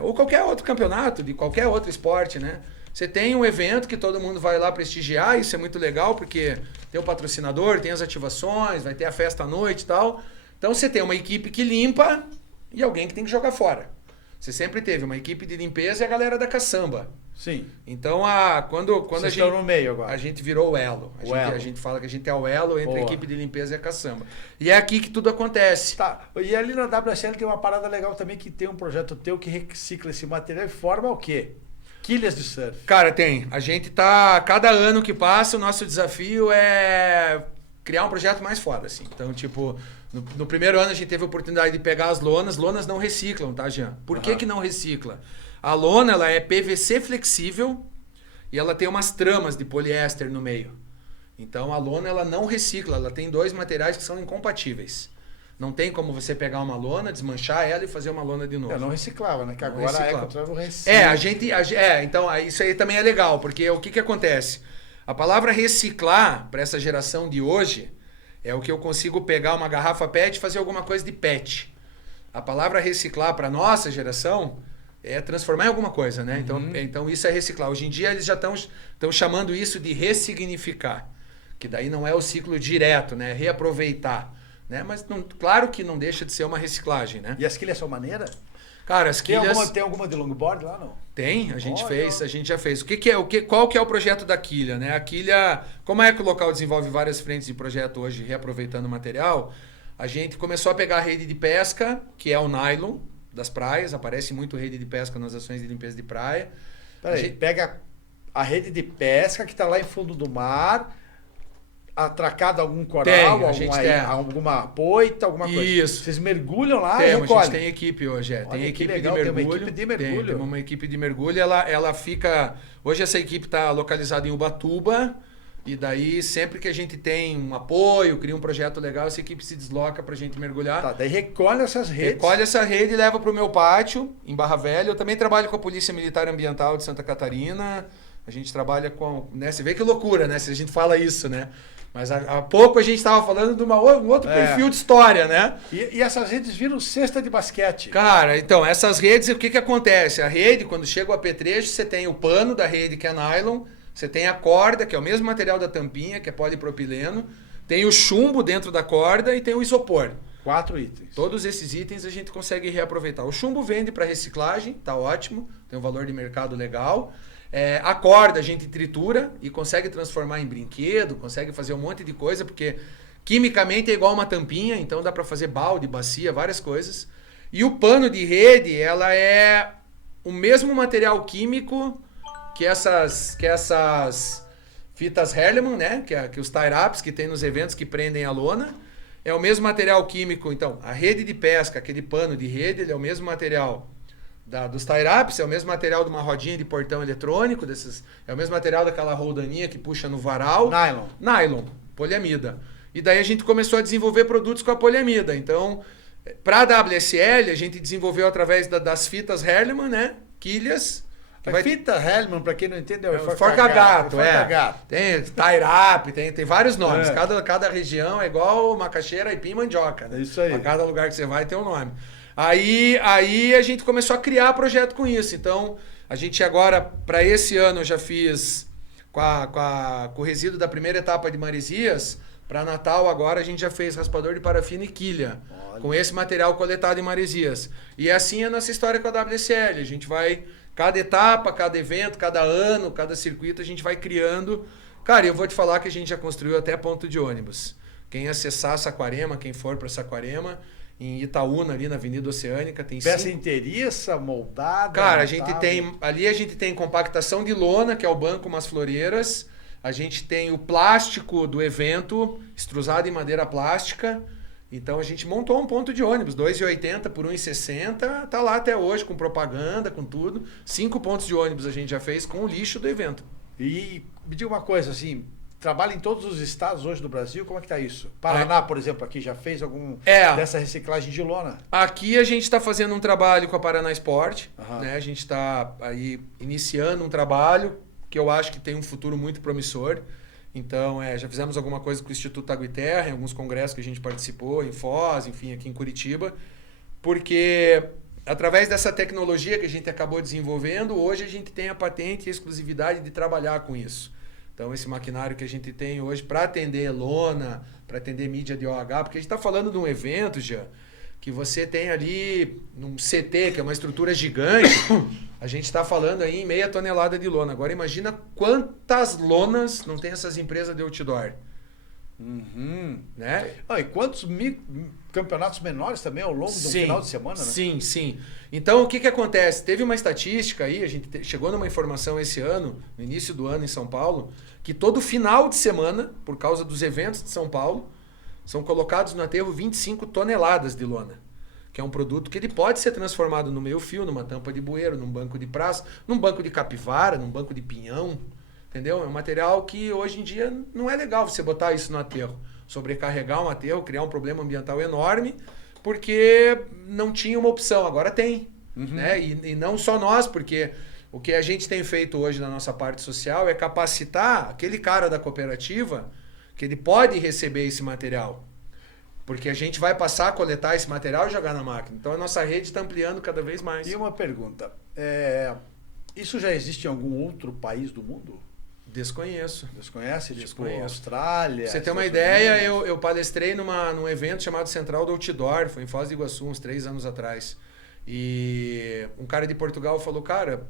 Ou qualquer outro campeonato, de qualquer outro esporte, né? Você tem um evento que todo mundo vai lá prestigiar, isso é muito legal, porque tem o patrocinador, tem as ativações, vai ter a festa à noite e tal. Então você tem uma equipe que limpa e alguém que tem que jogar fora. Você sempre teve uma equipe de limpeza e a galera da caçamba. Sim. Então, quando Vocês a gente... estão no meio agora. A gente virou o elo. A gente fala que a gente é o elo entre a equipe de limpeza e a caçamba. E é aqui que tudo acontece. Tá. E ali na WSL tem uma parada legal também, que tem um projeto teu que recicla esse material e forma o quê? Quilhas de surf. Cara, tem. A gente tá... Cada ano que passa, o nosso desafio é criar um projeto mais foda, assim. Então, tipo... No primeiro ano a gente teve a oportunidade de pegar as lonas. Lonas não reciclam, tá, Jean? Por que não recicla? A lona, ela é PVC flexível e ela tem umas tramas de poliéster no meio. Então a lona, ela não recicla. Ela tem dois materiais que são incompatíveis. Não tem como você pegar uma lona, desmanchar ela e fazer uma lona de novo. Eu não reciclava, né? Que agora reciclava. a Ecotravel recicla. Então isso aí também é legal, porque o que acontece? A palavra reciclar, para essa geração de hoje, é o que eu consigo pegar uma garrafa PET e fazer alguma coisa de PET. A palavra reciclar para nossa geração é transformar em alguma coisa, né? Então isso é reciclar. Hoje em dia eles já estão chamando isso de ressignificar, que daí não é o ciclo direto, né? Reaproveitar, né? Mas claro que não deixa de ser uma reciclagem, né? E as quilhas são maneiras? Cara, as quilhas... Tem alguma de longboard lá, não? Tem, a gente já fez. Qual que é o projeto da quilha, né? A quilha, como é que o local desenvolve várias frentes de projeto hoje, reaproveitando o material, a gente começou a pegar a rede de pesca, que é o nylon das praias, aparece muito rede de pesca nas ações de limpeza de praia. Peraí, pega a rede de pesca que está lá em fundo do mar, atracada algum coral, alguma poita, alguma coisa. Isso. Vocês mergulham lá e recolhem? A gente tem equipe hoje, tem equipe de mergulho. Tem uma equipe de mergulho. Tem uma equipe de mergulho, ela fica... Hoje essa equipe está localizada em Ubatuba, e daí sempre que a gente tem um apoio, cria um projeto legal, essa equipe se desloca pra gente mergulhar. Tá, daí recolhe essas redes. Recolhe essa rede e leva pro meu pátio, em Barra Velha. Eu também trabalho com a Polícia Militar Ambiental de Santa Catarina. A gente trabalha com... Né? Você vê que loucura, né? Se a gente fala isso, né? Mas há pouco a gente estava falando de um outro perfil de história, né? E essas redes viram cesta de basquete. Cara, então, essas redes, o que acontece? A rede, quando chega o apetrecho, você tem o pano da rede, que é nylon, você tem a corda, que é o mesmo material da tampinha, que é polipropileno, tem o chumbo dentro da corda e tem o isopor. 4 itens. Todos esses itens a gente consegue reaproveitar. O chumbo vende para reciclagem, tá ótimo, tem um valor de mercado legal. A corda a gente tritura e consegue transformar em brinquedo, consegue fazer um monte de coisa, porque quimicamente é igual uma tampinha, então dá para fazer balde, bacia, várias coisas. E o pano de rede, ela é o mesmo material químico que essas fitas Herlemann, né? Que os tie-ups que tem nos eventos que prendem a lona. É o mesmo material químico, então, a rede de pesca, aquele pano de rede, ele é o mesmo material dos tie-ups, é o mesmo material de uma rodinha de portão eletrônico, é o mesmo material daquela roldaninha que puxa no varal. Nylon, poliamida. E daí a gente começou a desenvolver produtos com a poliamida. Então, para a WSL, a gente desenvolveu através das fitas Herlemann, né? Quilhas. Fita Herlemann, para quem não entende, é o forca-gato. Tem tie-up, tem vários nomes. Cada região é igual macaxeira, aipim, mandioca. Né? É isso aí. Para cada lugar que você vai tem um nome. Aí a gente começou a criar projeto com isso. Então, a gente agora, para esse ano, eu já fiz com o resíduo da primeira etapa de Maresias. Para Natal, agora, a gente já fez raspador de parafina e quilha. Olha. Com esse material coletado em Maresias. E assim é a nossa história com a WSL. A gente vai, cada etapa, cada evento, cada ano, cada circuito, a gente vai criando. Cara, eu vou te falar que a gente já construiu até ponto de ônibus. Quem acessar Saquarema, quem for para Saquarema, em Itaúna, ali na Avenida Oceânica. Tem Peça 5. inteiriça, moldada? Cara, a gente montada? tem... Ali a gente tem compactação de lona, que é o banco umas floreiras. A gente tem o plástico do evento, extrusado em madeira plástica. Então a gente montou um ponto de ônibus, 2,80 por 1,60. Tá lá até hoje, com propaganda, com tudo. 5 pontos de ônibus a gente já fez com o lixo do evento. E me diga uma coisa, assim, trabalha em todos os estados hoje do Brasil, como é que tá isso? Paraná, por exemplo, aqui já fez algum dessa reciclagem de lona? Aqui a gente está fazendo um trabalho com a Paraná Sport, Aham. né? A gente está aí iniciando um trabalho que eu acho que tem um futuro muito promissor. Então, já fizemos alguma coisa com o Instituto Água e Terra, em alguns congressos que a gente participou, em Foz, enfim, aqui em Curitiba, porque através dessa tecnologia que a gente acabou desenvolvendo, hoje a gente tem a patente e a exclusividade de trabalhar com isso. Então, esse maquinário que a gente tem hoje para atender lona, para atender mídia de OH, porque a gente está falando de um evento, já que você tem ali num CT, que é uma estrutura gigante, a gente está falando aí em 0,5 tonelada de lona. Agora imagina quantas lonas não tem essas empresas de outdoor. Né? E quantos campeonatos menores também ao longo do final de semana, né? Sim, sim. Então, o que acontece? Teve uma estatística aí, a gente chegou numa informação esse ano, no início do ano em São Paulo, que todo final de semana, por causa dos eventos de São Paulo, são colocados no aterro 25 toneladas de lona, que é um produto que ele pode ser transformado no meio-fio, numa tampa de bueiro, num banco de praça, num banco de capivara, num banco de pinhão, entendeu? É um material que hoje em dia não é legal você botar isso no aterro. Sobrecarregar um aterro, criar um problema ambiental enorme, porque não tinha uma opção, agora tem. Né? E não só nós, porque o que a gente tem feito hoje na nossa parte social é capacitar aquele cara da cooperativa que ele pode receber esse material. Porque a gente vai passar a coletar esse material e jogar na máquina. Então a nossa rede está ampliando cada vez mais. E uma pergunta, isso já existe em algum outro país do mundo? Desconheço. Desconhece? Desconheço. Tipo Austrália? Pra você ter uma ideia, eu palestrei num evento chamado Central do Outdoor, foi em Foz do Iguaçu, uns 3 anos atrás. E um cara de Portugal falou, cara,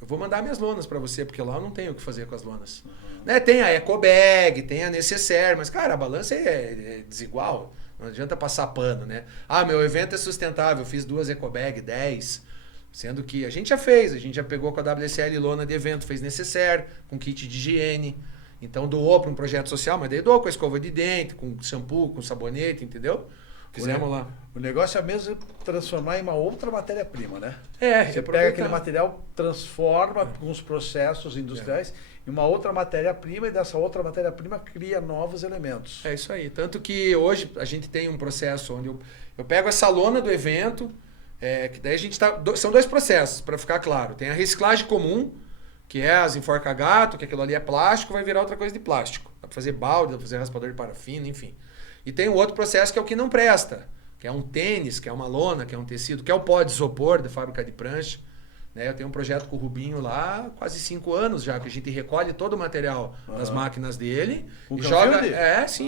eu vou mandar minhas lonas para você, porque lá eu não tenho o que fazer com as lonas. Né? Tem a ecobag, tem a necessaire, mas, cara, a balança é desigual. Não adianta passar pano, né? Ah, meu evento é sustentável, eu fiz 2 ecobag, 10. Sendo que a gente já pegou com a WSL lona de evento, fez necessaire, com kit de higiene. Então doou para um projeto social, mas daí doou com a escova de dente, com shampoo, com sabonete, entendeu? Fizemos lá. O negócio é mesmo transformar em uma outra matéria-prima, né? Você Aproveitar. pega aquele material, transforma com os processos industriais em uma outra matéria-prima e dessa outra matéria-prima cria novos elementos. É isso aí. Tanto que hoje a gente tem um processo onde eu pego essa lona do evento, que daí a gente são 2 processos, para ficar claro. Tem a reciclagem comum, que é as enforca-gato, que aquilo ali é plástico, vai virar outra coisa de plástico. Dá para fazer balde, dá para fazer raspador de parafina, enfim. E tem o outro processo que é o que não presta, que é um tênis, que é uma lona, que é um tecido, que é o pó de isopor da fábrica de prancha. Né? Eu tenho um projeto com o Rubinho lá, há quase 5 anos já, que a gente recolhe todo o material das máquinas dele e joga.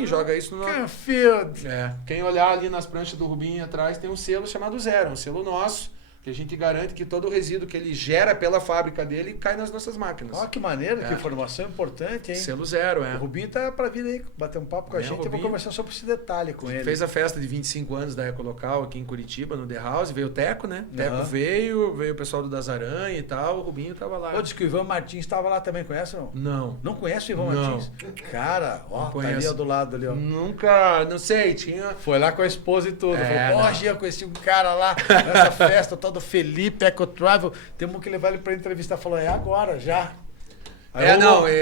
Joga isso no. Canfield! Quem olhar ali nas pranchas do Rubinho atrás tem um selo chamado Zero, um selo nosso, que a gente garante que todo o resíduo que ele gera pela fábrica dele cai nas nossas máquinas. Ó, que maneiro, que informação importante, hein? Selo Zero, O Rubinho tá para vir aí bater um papo com a gente. Eu vou conversar sobre esse detalhe com ele. Fez a festa de 25 anos da Ecolocal aqui em Curitiba, no The House. Veio o Teco, né? Teco veio o pessoal do Das Aranha e tal. O Rubinho tava lá. Diz que o Ivan Martins estava lá também, conhece ou não? Não. Não conhece o Ivan Martins? Cara, tá ali do lado ali, ó. Nunca, não sei, tinha... Foi lá com a esposa e tudo. Falou, Gia, eu conheci um cara lá nessa festa, tal do Felipe, Eco Travel. Temos que levar ele pra entrevistar. Falou, agora, já.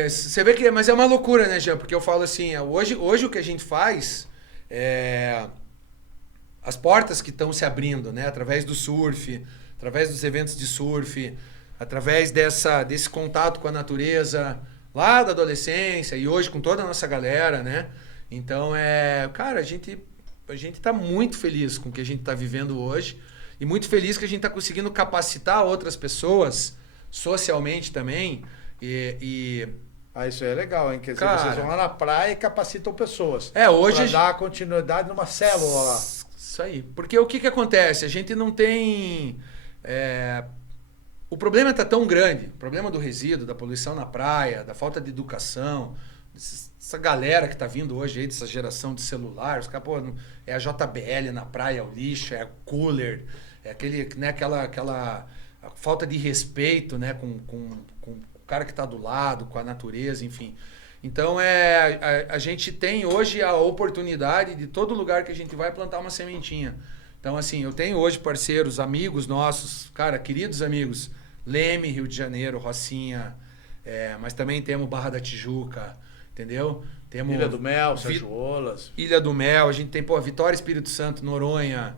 Você vê que... Mas é uma loucura, né, Jean? Porque eu falo assim, hoje o que a gente faz as portas que estão se abrindo, né? Através do surf, através dos eventos de surf, através desse contato com a natureza lá da adolescência e hoje com toda a nossa galera, né? Então, cara, a gente tá muito feliz com o que a gente tá vivendo hoje e muito feliz que a gente tá conseguindo capacitar outras pessoas socialmente também isso é legal, hein? Quer dizer, cara, vocês vão lá na praia e capacitam pessoas. Hoje... Pra dar continuidade numa célula lá. Isso aí. Porque o que acontece? A gente não tem... O problema tá tão grande. O problema do resíduo, da poluição na praia, da falta de educação, essa galera que tá vindo hoje aí, dessa geração de celular, os caras, pô, é a JBL na praia, é o lixo, é o cooler, é aquele, né, aquela falta de respeito, né, com o cara que tá do lado, com a natureza, enfim. Então, a gente tem hoje a oportunidade de todo lugar que a gente vai plantar uma sementinha. Então, assim, eu tenho hoje parceiros, amigos nossos, cara, queridos amigos, Leme, Rio de Janeiro, Rocinha, mas também temos Barra da Tijuca, entendeu? Temos Ilha do Mel, Sérgio Olas. Ilha do Mel, a gente tem, pô, Vitória, Espírito Santo, Noronha,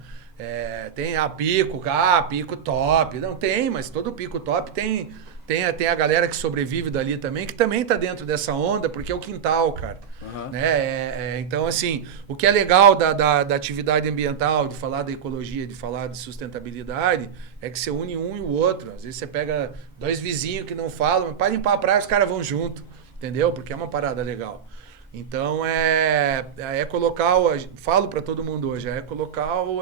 tem a Pico, Pico top. Não tem, mas todo Pico top tem a galera que sobrevive dali também, que também tá dentro dessa onda, porque é o quintal, cara. Uhum. Né? Então, assim, o que é legal da atividade ambiental, de falar da ecologia, de falar de sustentabilidade, é que você une um e o outro. Às vezes você pega dois vizinhos que não falam, mas para limpar a praia os caras vão junto, entendeu? Porque é uma parada legal. Então, a Ecolocal, falo para todo mundo hoje, a Ecolocal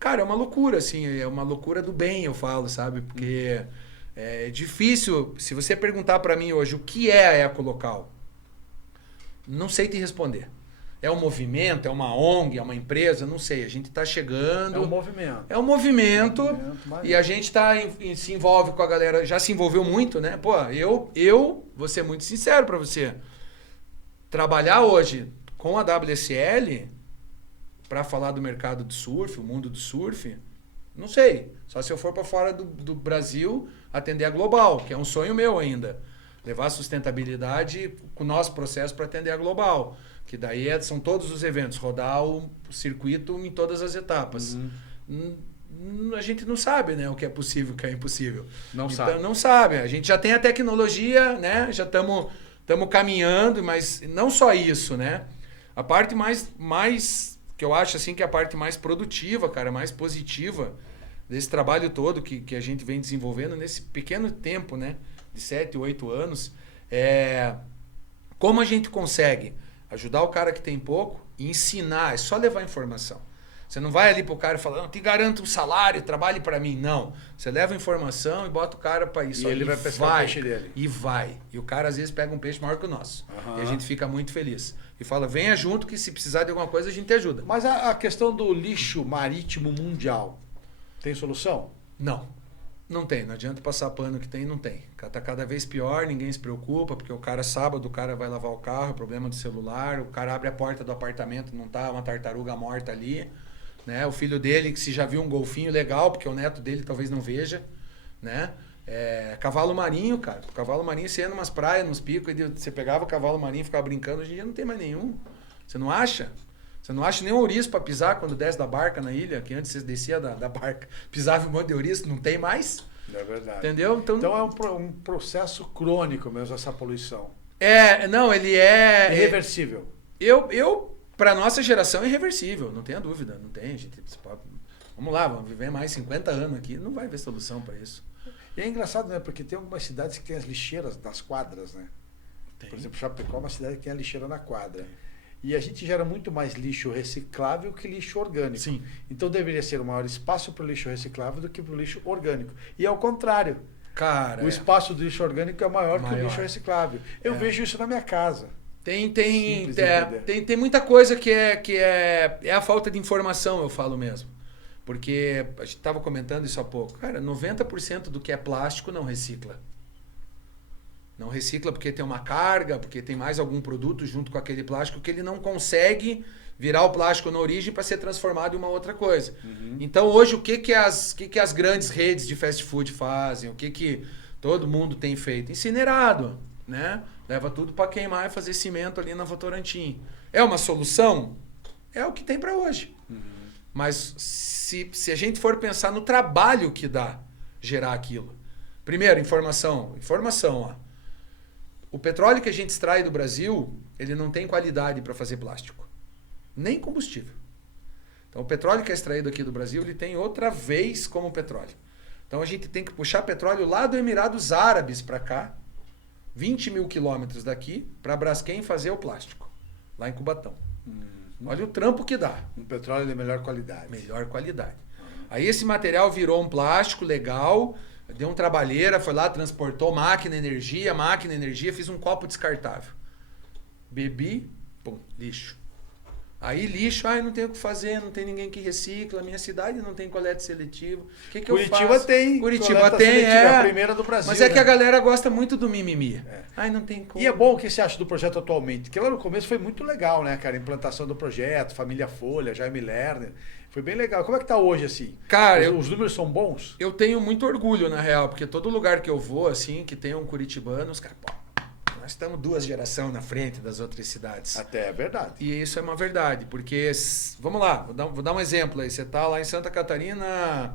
cara, é uma loucura, assim, é uma loucura do bem, eu falo, sabe? Porque é difícil, se você perguntar para mim hoje o que é a Ecolocal, não sei te responder. É um movimento, é uma ONG, é uma empresa, não sei, a gente tá chegando... É um movimento. É um movimento e a gente se envolve com a galera, já se envolveu muito, né? Pô, eu vou ser muito sincero para você, trabalhar hoje com a WSL... para falar do mercado do surf, o mundo do surf, não sei. Só se eu for para fora do Brasil atender a Global, que é um sonho meu ainda. Levar a sustentabilidade com o nosso processo para atender a Global. Que daí são todos os eventos, rodar o circuito em todas as etapas. A gente não sabe, né, o que é possível e o que é impossível. Não sabe. A gente já tem a tecnologia, né? Já estamos caminhando, mas não só isso, né? A parte mais que eu acho assim que é a parte mais produtiva, cara, mais positiva desse trabalho todo que a gente vem desenvolvendo nesse pequeno tempo, né, de 7, 8 anos, como a gente consegue ajudar o cara que tem pouco e ensinar, é só levar informação. Você não vai ali pro cara e fala, não, te garanto um salário, trabalhe para mim. Não. Você leva informação e bota o cara para isso. E ele vai pescar o peixe dele. E vai. E o cara às vezes pega um peixe maior que o nosso. E a gente fica muito feliz. E fala, venha junto que se precisar de alguma coisa a gente ajuda. Mas a questão do lixo marítimo mundial, tem solução? Não. Não tem. Não adianta passar pano que tem, não tem. Tá cada vez pior, ninguém se preocupa, porque o cara sábado, o cara vai lavar o carro, problema do celular, o cara abre a porta do apartamento, não tá uma tartaruga morta ali. Né? O filho dele, que se já viu um golfinho, legal, porque o neto dele talvez não veja, né? Cavalo marinho, cara. O cavalo marinho, você ia numas praias, nos picos, você pegava o cavalo marinho e ficava brincando. Hoje em dia não tem mais nenhum. Você não acha? Você não acha nem ouriço para pisar quando desce da barca na ilha, que antes você descia da barca, pisava um monte de ouriço, não tem mais. É verdade. Entendeu? Então é um processo crônico mesmo, essa poluição. Não, ele é... Irreversível. Para nossa geração é irreversível, não tenha dúvida, não tem, gente. Vamos lá, vamos viver mais 50 anos aqui, não vai haver solução para isso. E é engraçado, né? Porque tem algumas cidades que tem as lixeiras nas quadras, né? Tem. Por exemplo, Chapecó é uma cidade que tem a lixeira na quadra. E a gente gera muito mais lixo reciclável que lixo orgânico. Sim. Então deveria ser um maior espaço para o lixo reciclável do que para o lixo orgânico. E ao contrário. Cara, o espaço do lixo orgânico é maior que o lixo reciclável. Eu vejo isso na minha casa. Tem muita coisa que é a falta de informação, eu falo mesmo. Porque a gente estava comentando isso há pouco. Cara, 90% do que é plástico não recicla. Não recicla porque tem uma carga, porque tem mais algum produto junto com aquele plástico que ele não consegue virar o plástico na origem para ser transformado em uma outra coisa. Então hoje o que as grandes redes de fast food fazem? O que todo mundo tem feito? Incinerado, né? Leva tudo para queimar e fazer cimento ali na Votorantim. É uma solução? É o que tem para hoje. Mas se a gente for pensar no trabalho que dá gerar aquilo. Primeiro, informação. Ó. O petróleo que a gente extrai do Brasil, ele não tem qualidade para fazer plástico. Nem combustível. Então, o petróleo que é extraído aqui do Brasil, ele tem outra vez como petróleo. Então, a gente tem que puxar petróleo lá do Emirados Árabes para cá, 20 mil quilômetros daqui, para a Braskem fazer o plástico, lá em Cubatão. Olha o trampo que dá. Um petróleo de melhor qualidade. Melhor qualidade. Aí esse material virou um plástico legal, deu um trabalheira, foi lá, transportou máquina, energia, fiz um copo descartável. bebi, pum, lixo. Aí lixo, não tem o que fazer, não tem ninguém que recicla, minha cidade não tem coleta seletiva. O que eu Curitiba faço? tem. Curitiba tem, é a primeira do Brasil. Mas é né? que a galera gosta muito do mimimi. Não tem como. E é bom o que você acha do projeto atualmente? Porque lá no começo foi muito legal, né, cara? A implantação do projeto, Família Folha, Jaime Lerner. Foi bem legal. Como é que tá hoje, assim? Cara, os números são bons? Eu tenho muito orgulho, na real, porque todo lugar que eu vou, assim, que tem um curitibano, os caras, nós estamos 2 gerações na frente das outras cidades. Até é verdade. E isso é uma verdade, porque, vamos lá, vou dar um exemplo aí. Você tá lá em Santa Catarina,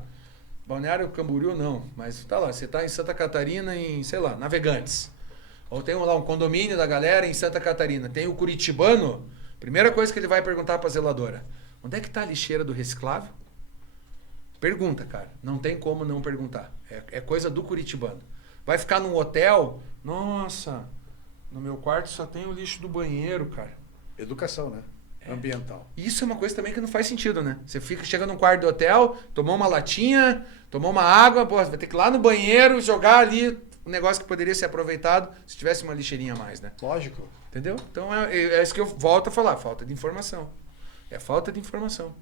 Balneário Camboriú não, mas tá lá, você tá em Santa Catarina, em, sei lá, Navegantes. Ou tem lá um condomínio da galera em Santa Catarina. Tem o curitibano, primeira coisa que ele vai perguntar pra zeladora, onde é que tá a lixeira do reciclável? Pergunta, cara. Não tem como não perguntar. É coisa do curitibano. Vai ficar num hotel, nossa... No meu quarto só tem o lixo do banheiro, cara. Educação, né? Ambiental. Isso é uma coisa também que não faz sentido, né? Você chega num quarto do hotel, tomou uma latinha, tomou uma água, vai ter que ir lá no banheiro, jogar ali um negócio que poderia ser aproveitado se tivesse uma lixeirinha a mais, né? Lógico. Entendeu? Então é isso que eu volto a falar, falta de informação. É falta de informação.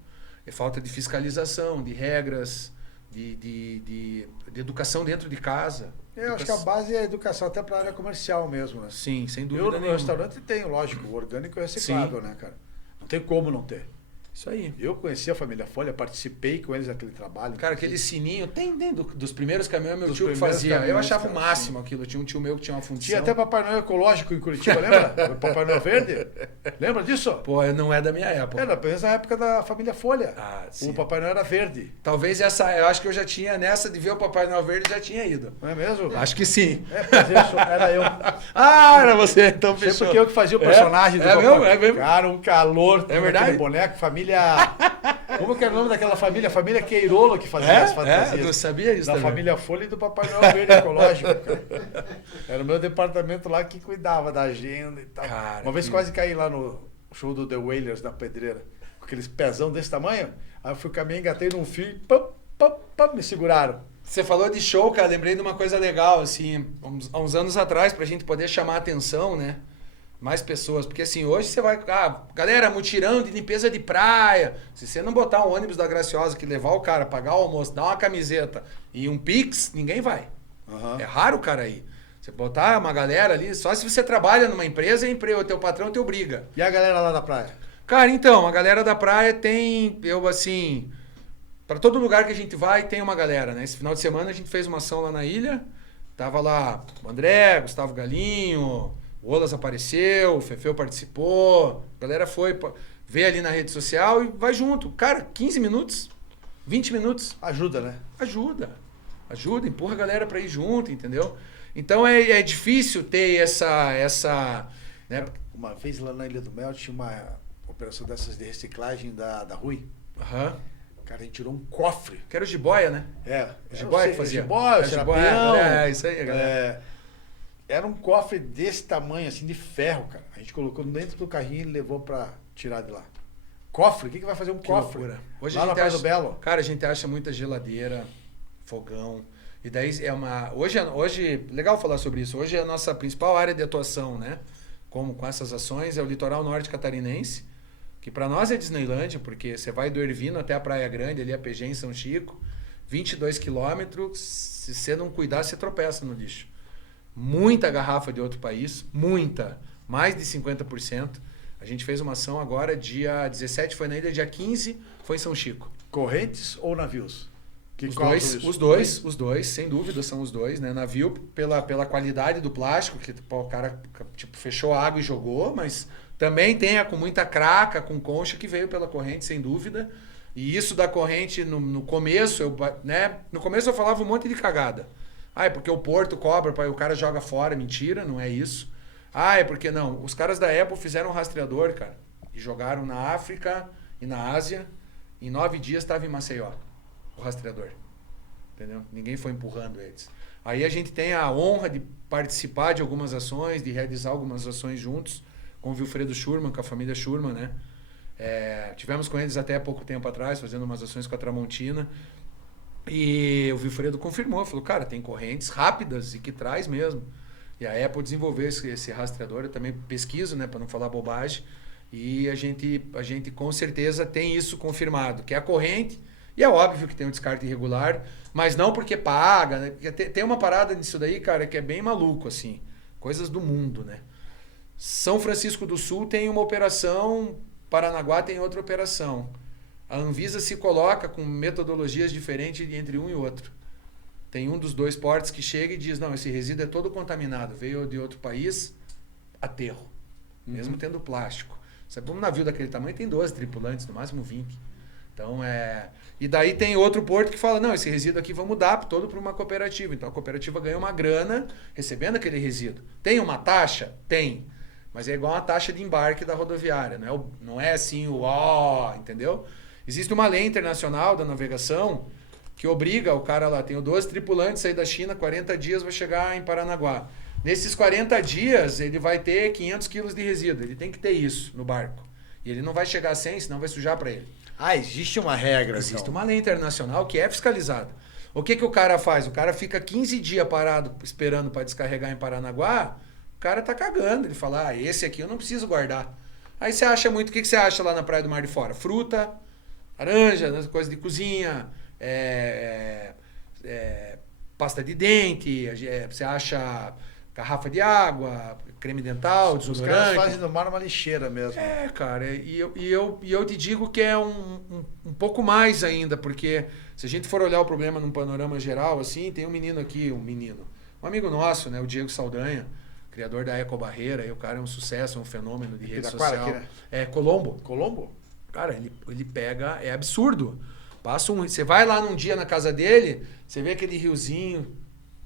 É falta de fiscalização, de regras, de educação dentro de casa. Eu acho que a base é a educação até para a área comercial mesmo, né? Sim, sem dúvida Eu no meu nenhuma. restaurante tenho, lógico, o orgânico e reciclável, né, cara? Não tem como não ter. Isso aí. Eu conheci a família Folha, participei com eles daquele trabalho. Cara, aquele sininho, tem dos primeiros caminhões, meu Dos tio que primeiros fazia. Eu caminhões, achava o cara, máximo aquilo. Tinha um tio meu que tinha uma fundição. Tinha até Papai Noel ecológico em Curitiba, lembra? O Papai Noel verde? Lembra disso? Pô, não é da minha época. Era apenas na época da família Folha. Ah, sim. O Papai Noel era verde. Talvez eu acho que eu já tinha, nessa de ver o Papai Noel verde, já tinha ido. Não é mesmo? Acho que sim. Era eu. Era você, então Sei fechou. porque eu que fazia o personagem do Papai mesmo? É mesmo? Cara, um calor. É verdade? Aquele boneco, família... Como que era o nome daquela família? Família Queirolo que fazia as fantasias. Eu sabia isso Da também. família Folha e do Papai Noel Verde Ecológico. Cara. Era o meu departamento lá que cuidava da agenda e tal. Cara, Uma vez quase caí lá no show do The Wailers, na Pedreira, com aqueles pezão desse tamanho. Aí eu fui caminhar, engatei num fio e me seguraram. Você falou de show, cara, lembrei de uma coisa legal, assim, há uns anos atrás, pra gente poder chamar a atenção, né? Mais pessoas, porque assim, hoje você vai... galera, mutirão de limpeza de praia. Se você não botar um ônibus da Graciosa que levar o cara, pagar o almoço, dar uma camiseta e um Pix, ninguém vai. Uhum. É raro o cara ir. Você botar uma galera ali, só se você trabalha numa empresa, o teu patrão te obriga. E a galera lá da praia? Cara, então, a galera da praia tem, para todo lugar que a gente vai, tem uma galera, né? Esse final de semana a gente fez uma ação lá na ilha, tava lá o André, Gustavo Galinho, o Olas apareceu, o Fefeu participou, a galera foi ver ali na rede social e vai junto. Cara, 15 minutos, 20 minutos. Ajuda, né? Ajuda, empurra a galera pra ir junto, entendeu? Então é difícil ter essa né? Uma vez lá na Ilha do Mel tinha uma operação dessas de reciclagem da Rui. Aham. Cara, a gente tirou um cofre. Que era o jiboia, né? O jiboia que fazia. Jiboia, o serapião. Isso aí, galera. Era um cofre desse tamanho, assim, de ferro, cara. A gente colocou dentro do carrinho e levou pra tirar de lá. Cofre? O que vai fazer um cofre? Loucura. Hoje lá a na gente Praia acha, do Belo. Cara, a gente acha muita geladeira, fogão. E daí hoje, legal falar sobre isso. Hoje é a nossa principal área de atuação, né? Como com essas ações, é o litoral norte catarinense, que para nós é Disneylândia, porque você vai do Ervino até a Praia Grande, ali a PG em São Chico, 22 quilômetros, se você não cuidar, você tropeça no lixo. Muita garrafa de outro país, muita, mais de 50%. A gente fez uma ação agora, dia 17 foi na ilha, dia 15 foi em São Chico. Correntes ou navios? Os dois, sem dúvida são os dois, né? Navio pela qualidade do plástico, que o cara tipo, fechou a água e jogou, mas também tem com muita craca, com concha, que veio pela corrente, sem dúvida. E isso da corrente, no começo, no começo eu falava um monte de cagada. É porque o porto cobra, o cara joga fora. Mentira, não é isso. É porque não. Os caras da Apple fizeram um rastreador, cara, e jogaram na África e na Ásia. Em 9 dias estava em Maceió, o rastreador. Entendeu? Ninguém foi empurrando eles. Aí a gente tem a honra de participar de algumas ações, de realizar algumas ações juntos com o Wilfredo Schurman, com a família Schurman, né? Tivemos com eles até pouco tempo atrás, fazendo umas ações com a Tramontina. E o Wilfredo confirmou, falou, cara, tem correntes rápidas e que traz mesmo. E a Apple desenvolveu esse rastreador, eu também pesquiso, né, para não falar bobagem, e a gente com certeza tem isso confirmado, que é a corrente, e é óbvio que tem um descarte irregular, mas não porque paga, né? Porque tem uma parada nisso daí, cara, que é bem maluco, assim, coisas do mundo, né? São Francisco do Sul tem uma operação, Paranaguá tem outra operação. A Anvisa se coloca com metodologias diferentes entre um e outro. Tem um dos dois portos que chega e diz, não, esse resíduo é todo contaminado, veio de outro país, aterro, mesmo tendo plástico. Um navio daquele tamanho tem 12 tripulantes, no máximo 20. Então, E daí tem outro porto que fala, não, esse resíduo aqui vamos dar todo para uma cooperativa. Então a cooperativa ganha uma grana recebendo aquele resíduo. Tem uma taxa? Tem. Mas é igual a taxa de embarque da rodoviária. Não é assim, entendeu? Existe uma lei internacional da navegação que obriga o cara lá, tem 12 tripulantes sair da China, 40 dias vai chegar em Paranaguá. Nesses 40 dias ele vai ter 500 quilos de resíduo. Ele tem que ter isso no barco. E ele não vai chegar a 100, senão vai sujar para ele. Ah, existe uma regra. Existe uma lei internacional que é fiscalizada. O que o cara faz? O cara fica 15 dias parado esperando para descarregar em Paranaguá, o cara tá cagando. Ele fala, esse aqui eu não preciso guardar. Aí você acha muito, o que você acha lá na Praia do Mar de Fora? Fruta, laranja, coisas de cozinha, pasta de dente, você acha garrafa de água, creme dental, desodorante. Os caras fazem do mar uma lixeira mesmo. Cara, e eu te digo que é um pouco mais ainda, porque se a gente for olhar o problema num panorama geral, assim, tem um menino aqui, um amigo nosso, né, o Diego Saldanha, criador da Eco Barreira, e o cara é um sucesso, é um fenômeno de rede social. Aqui, né? É Colombo. Colombo? Cara, ele pega, é absurdo. Você vai lá num dia na casa dele, você vê aquele riozinho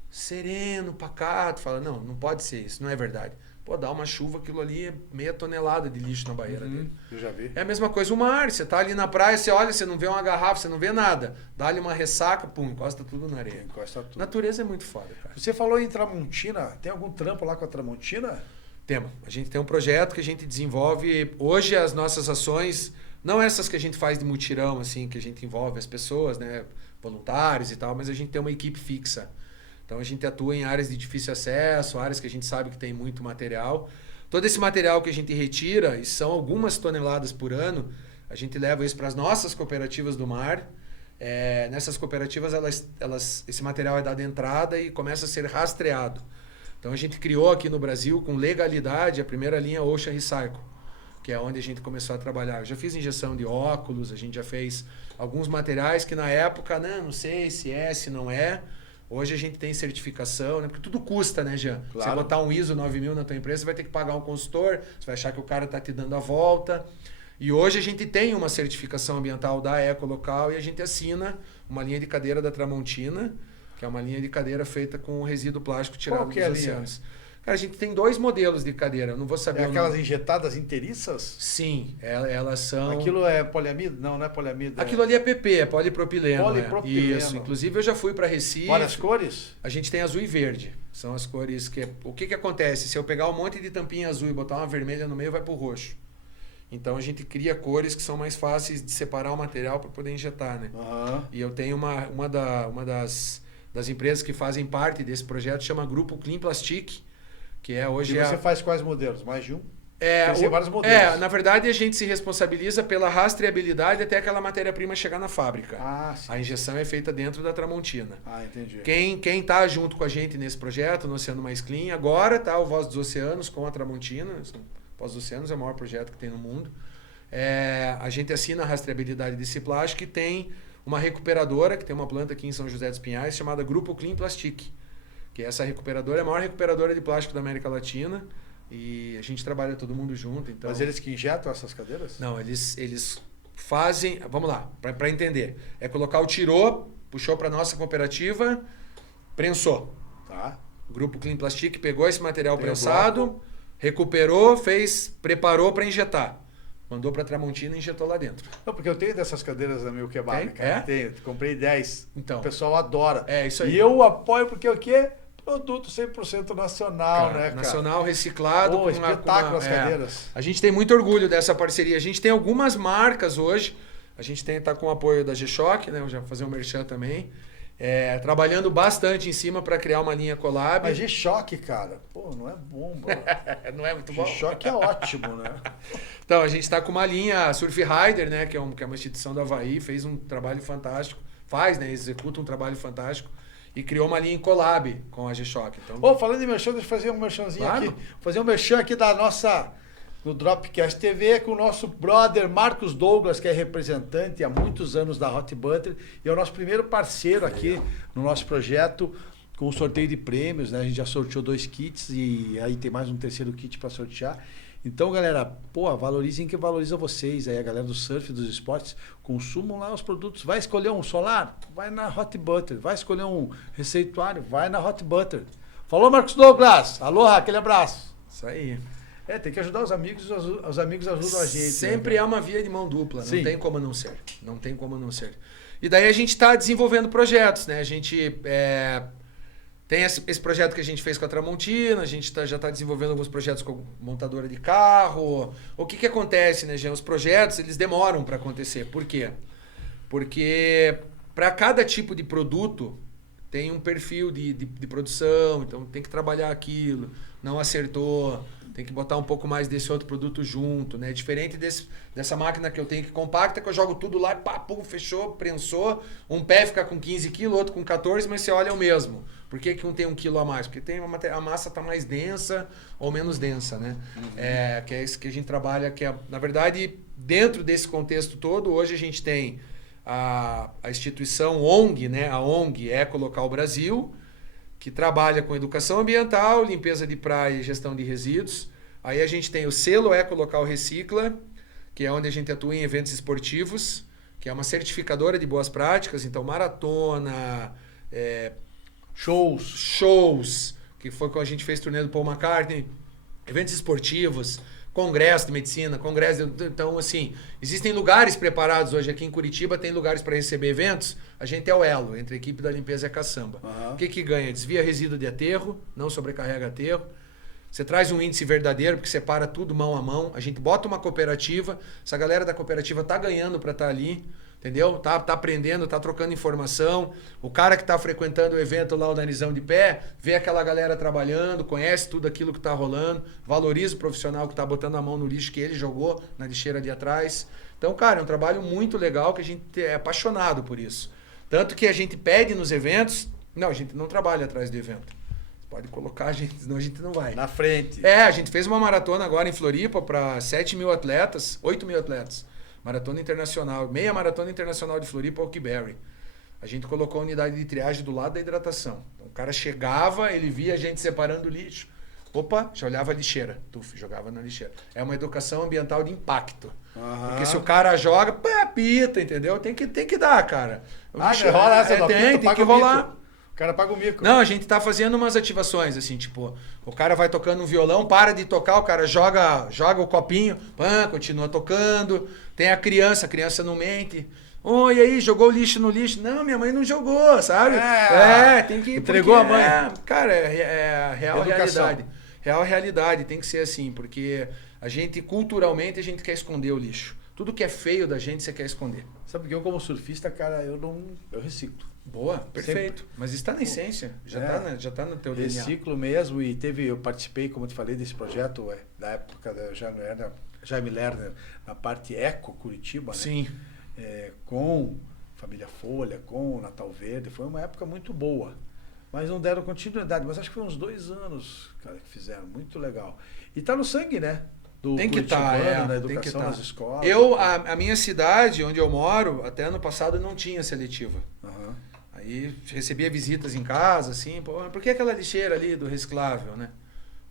sereno, pacato, fala, não pode ser isso, não é verdade. Pô, dá uma chuva, aquilo ali é meia tonelada de lixo na barreira dele. Eu já vi. É a mesma coisa o mar, você tá ali na praia, você olha, você não vê uma garrafa, você não vê nada. Dá-lhe uma ressaca, pum, encosta tudo na areia. Encosta tudo. Natureza é muito foda, cara. Você falou em Tramontina, tem algum trampo lá com a Tramontina? Temos. A gente tem um projeto que a gente desenvolve, hoje as nossas ações, não essas que a gente faz de mutirão, assim, que a gente envolve as pessoas, né, voluntários e tal, mas a gente tem uma equipe fixa. Então a gente atua em áreas de difícil acesso, áreas que a gente sabe que tem muito material. Todo esse material que a gente retira, e são algumas toneladas por ano, a gente leva isso para as nossas cooperativas do mar. Nessas cooperativas, esse material é dado entrada e começa a ser rastreado. Então a gente criou aqui no Brasil, com legalidade, a primeira linha Ocean Recycle, que é onde a gente começou a trabalhar. Eu já fiz injeção de óculos, a gente já fez alguns materiais que na época, não sei se é, se não é. Hoje a gente tem certificação, né? Porque tudo custa, né, Jean? Claro. Você botar um ISO 9000 na tua empresa, você vai ter que pagar um consultor, você vai achar que o cara está te dando a volta. E hoje a gente tem uma certificação ambiental da Ecolocal e a gente assina uma linha de cadeira da Tramontina, que é uma linha de cadeira feita com resíduo plástico tirado dos oceanos. Cara, a gente tem 2 modelos de cadeira, eu não vou saber aquelas injetadas inteiriças? Sim, elas são... Aquilo é poliamida? Não é poliamida. Aquilo ali é PP, é polipropileno. Polipropileno. Isso, inclusive eu já fui para Recife. Várias cores? A gente tem azul e verde, são as cores que... O que acontece? Se eu pegar um monte de tampinha azul e botar uma vermelha no meio, vai pro roxo. Então a gente cria cores que são mais fáceis de separar o material para poder injetar, né? Uhum. E eu tenho uma das empresas que fazem parte desse projeto, chama Grupo Clean Plastic, que é hoje... E você faz quais modelos? Mais de um? Tem vários modelos. Na verdade a gente se responsabiliza pela rastreabilidade até aquela matéria-prima chegar na fábrica. Ah, sim. A injeção é feita dentro da Tramontina. Ah, entendi. Quem tá junto com a gente nesse projeto, no Oceano Mais Clean, agora tá o Voz dos Oceanos com a Tramontina. Voz dos Oceanos é o maior projeto que tem no mundo. A gente assina a rastreabilidade desse plástico e tem uma recuperadora, que tem uma planta aqui em São José dos Pinhais, chamada Grupo Clean Plastic. Que essa recuperadora é a maior recuperadora de plástico da América Latina. E a gente trabalha todo mundo junto. Então... Mas eles que injetam essas cadeiras? Não, eles fazem... Vamos lá, para entender. É colocar o tirou, puxou para nossa cooperativa, prensou. Tá. O Grupo Clean Plastic pegou esse material prensado, recuperou, preparou para injetar. Mandou para Tramontina e injetou lá dentro. Não, porque eu tenho dessas cadeiras da meu kebab, cara. Tenho, comprei 10. Então. O pessoal adora. É isso aí. E eu apoio porque o quê? Produto 100% nacional, né, cara? Nacional, reciclado. Pô, espetáculo as cadeiras. A gente tem muito orgulho dessa parceria. A gente tem algumas marcas hoje. A gente tá com o apoio da G-Shock, né? Eu já vou fazer um merchan também. trabalhando bastante em cima para criar uma linha collab. Mas G-Shock, cara, pô, não é bomba. Não é muito bom? G-Shock é ótimo, né? Então, a gente está com uma linha Surf Rider, né, que é uma instituição do Havaí, fez um trabalho fantástico, executa um trabalho fantástico e criou uma linha em collab com a G-Shock. Então, Ô, falando em merchan, deixa eu fazer um merchanzinho Claro. aqui. Fazer um merchan aqui da nossa, no Dropcast TV, com o nosso brother Marcos Douglas, que é representante há muitos anos da Hot Butter e é o nosso primeiro parceiro aqui no nosso projeto com o sorteio de prêmios, né? A gente já sorteou 2 kits e aí tem mais um terceiro kit para sortear. Então, galera, pô, valorizem que valoriza vocês aí, a galera do surf, dos esportes, consumam lá os produtos. Vai escolher um solar? Vai na Hot Butter. Vai escolher um receituário? Vai na Hot Butter. Falou, Marcos Douglas. Aloha, aquele abraço. isso aí. Tem que ajudar os amigos, os amigos ajudam a gente. Sempre né? é uma via de mão dupla, não Sim. tem como não ser. Não tem como não ser. E daí a gente está desenvolvendo projetos, né? A gente tem esse projeto que a gente fez com a Tramontina, a gente já está desenvolvendo alguns projetos com montadora de carro. O que acontece, né, Jean? Os projetos, eles demoram para acontecer. Por quê? Porque para cada tipo de produto tem um perfil de produção, então tem que trabalhar aquilo, não acertou, tem que botar um pouco mais desse outro produto junto, né? Diferente dessa máquina que eu tenho que compacta, que eu jogo tudo lá e pá, pum, fechou, prensou, um pé fica com 15 kg, outro com 14, mas você olha é o mesmo. Por que um tem 1 quilo a mais? Porque a massa está mais densa ou menos densa, né? Que é isso que a gente trabalha, na verdade, dentro desse contexto todo, hoje a gente tem a instituição ONG, né? A ONG Ecolocal Brasil, que trabalha com educação ambiental, limpeza de praia e gestão de resíduos. Aí a gente tem o selo Ecolocal Recicla, que é onde a gente atua em eventos esportivos, que é uma certificadora de boas práticas, então maratona, shows, que foi quando a gente fez turnê do Paul McCartney, eventos esportivos, congresso de medicina, então assim, existem lugares preparados hoje aqui em Curitiba, tem lugares para receber eventos, a gente é o elo entre a equipe da limpeza e a caçamba. Uhum. O que ganha? Desvia resíduo de aterro, não sobrecarrega aterro, você traz um índice verdadeiro, porque separa tudo mão a mão, a gente bota uma cooperativa, essa galera da cooperativa tá ganhando para estar ali, entendeu? Tá aprendendo, tá trocando informação. O cara que tá frequentando o evento lá, o Danizão de Pé, vê aquela galera trabalhando, conhece tudo aquilo que tá rolando, valoriza o profissional que tá botando a mão no lixo que ele jogou na lixeira ali atrás. Então, cara, é um trabalho muito legal que a gente é apaixonado por isso. Tanto que a gente pede nos eventos, não, a gente não trabalha atrás do evento. Pode colocar a gente, senão a gente não vai. Na frente. A gente fez uma maratona agora em Floripa para 7.000 atletas, 8.000 atletas. Maratona internacional, meia maratona internacional de Floripa ao Kiberry. A gente colocou a unidade de triagem do lado da hidratação. Então, o cara chegava, ele via a gente separando o lixo. Opa, já olhava a lixeira. Jogava na lixeira. É uma educação ambiental de impacto. Uhum. Porque se o cara joga, pita, entendeu? Tem que dar, cara. Rola essa tem que rolar. O cara paga o mico. Não, a gente tá fazendo umas ativações, assim, tipo, o cara vai tocando um violão, para de tocar, o cara joga o copinho, continua tocando. Tem a criança não mente. E aí, jogou o lixo no lixo? Não, minha mãe não jogou, sabe? Tem que... Entregou a mãe. Cara, é a real Educação. realidade. Real realidade, tem que ser assim, porque a gente, culturalmente, a gente quer esconder o lixo. Tudo que é feio da gente, você quer esconder. Sabe porque eu, como surfista, cara, eu reciclo. Boa, perfeito. Sempre. Mas está na essência, já tá no teu DNA. Reciclo mesmo e eu participei, como eu te falei, desse projeto da época da Jaime Lerner, na parte Eco Curitiba, né? Sim. Com Família Folha, com Natal Verde, foi uma época muito boa. Mas não deram continuidade, mas acho que foi uns 2 anos, cara, que fizeram, muito legal. E tá no sangue, né? Tem que estar, na educação nas escolas. A minha cidade, onde eu moro, até ano passado não tinha seletiva. Uhum. Aí recebia visitas em casa, assim, por que aquela lixeira ali do reciclável, né?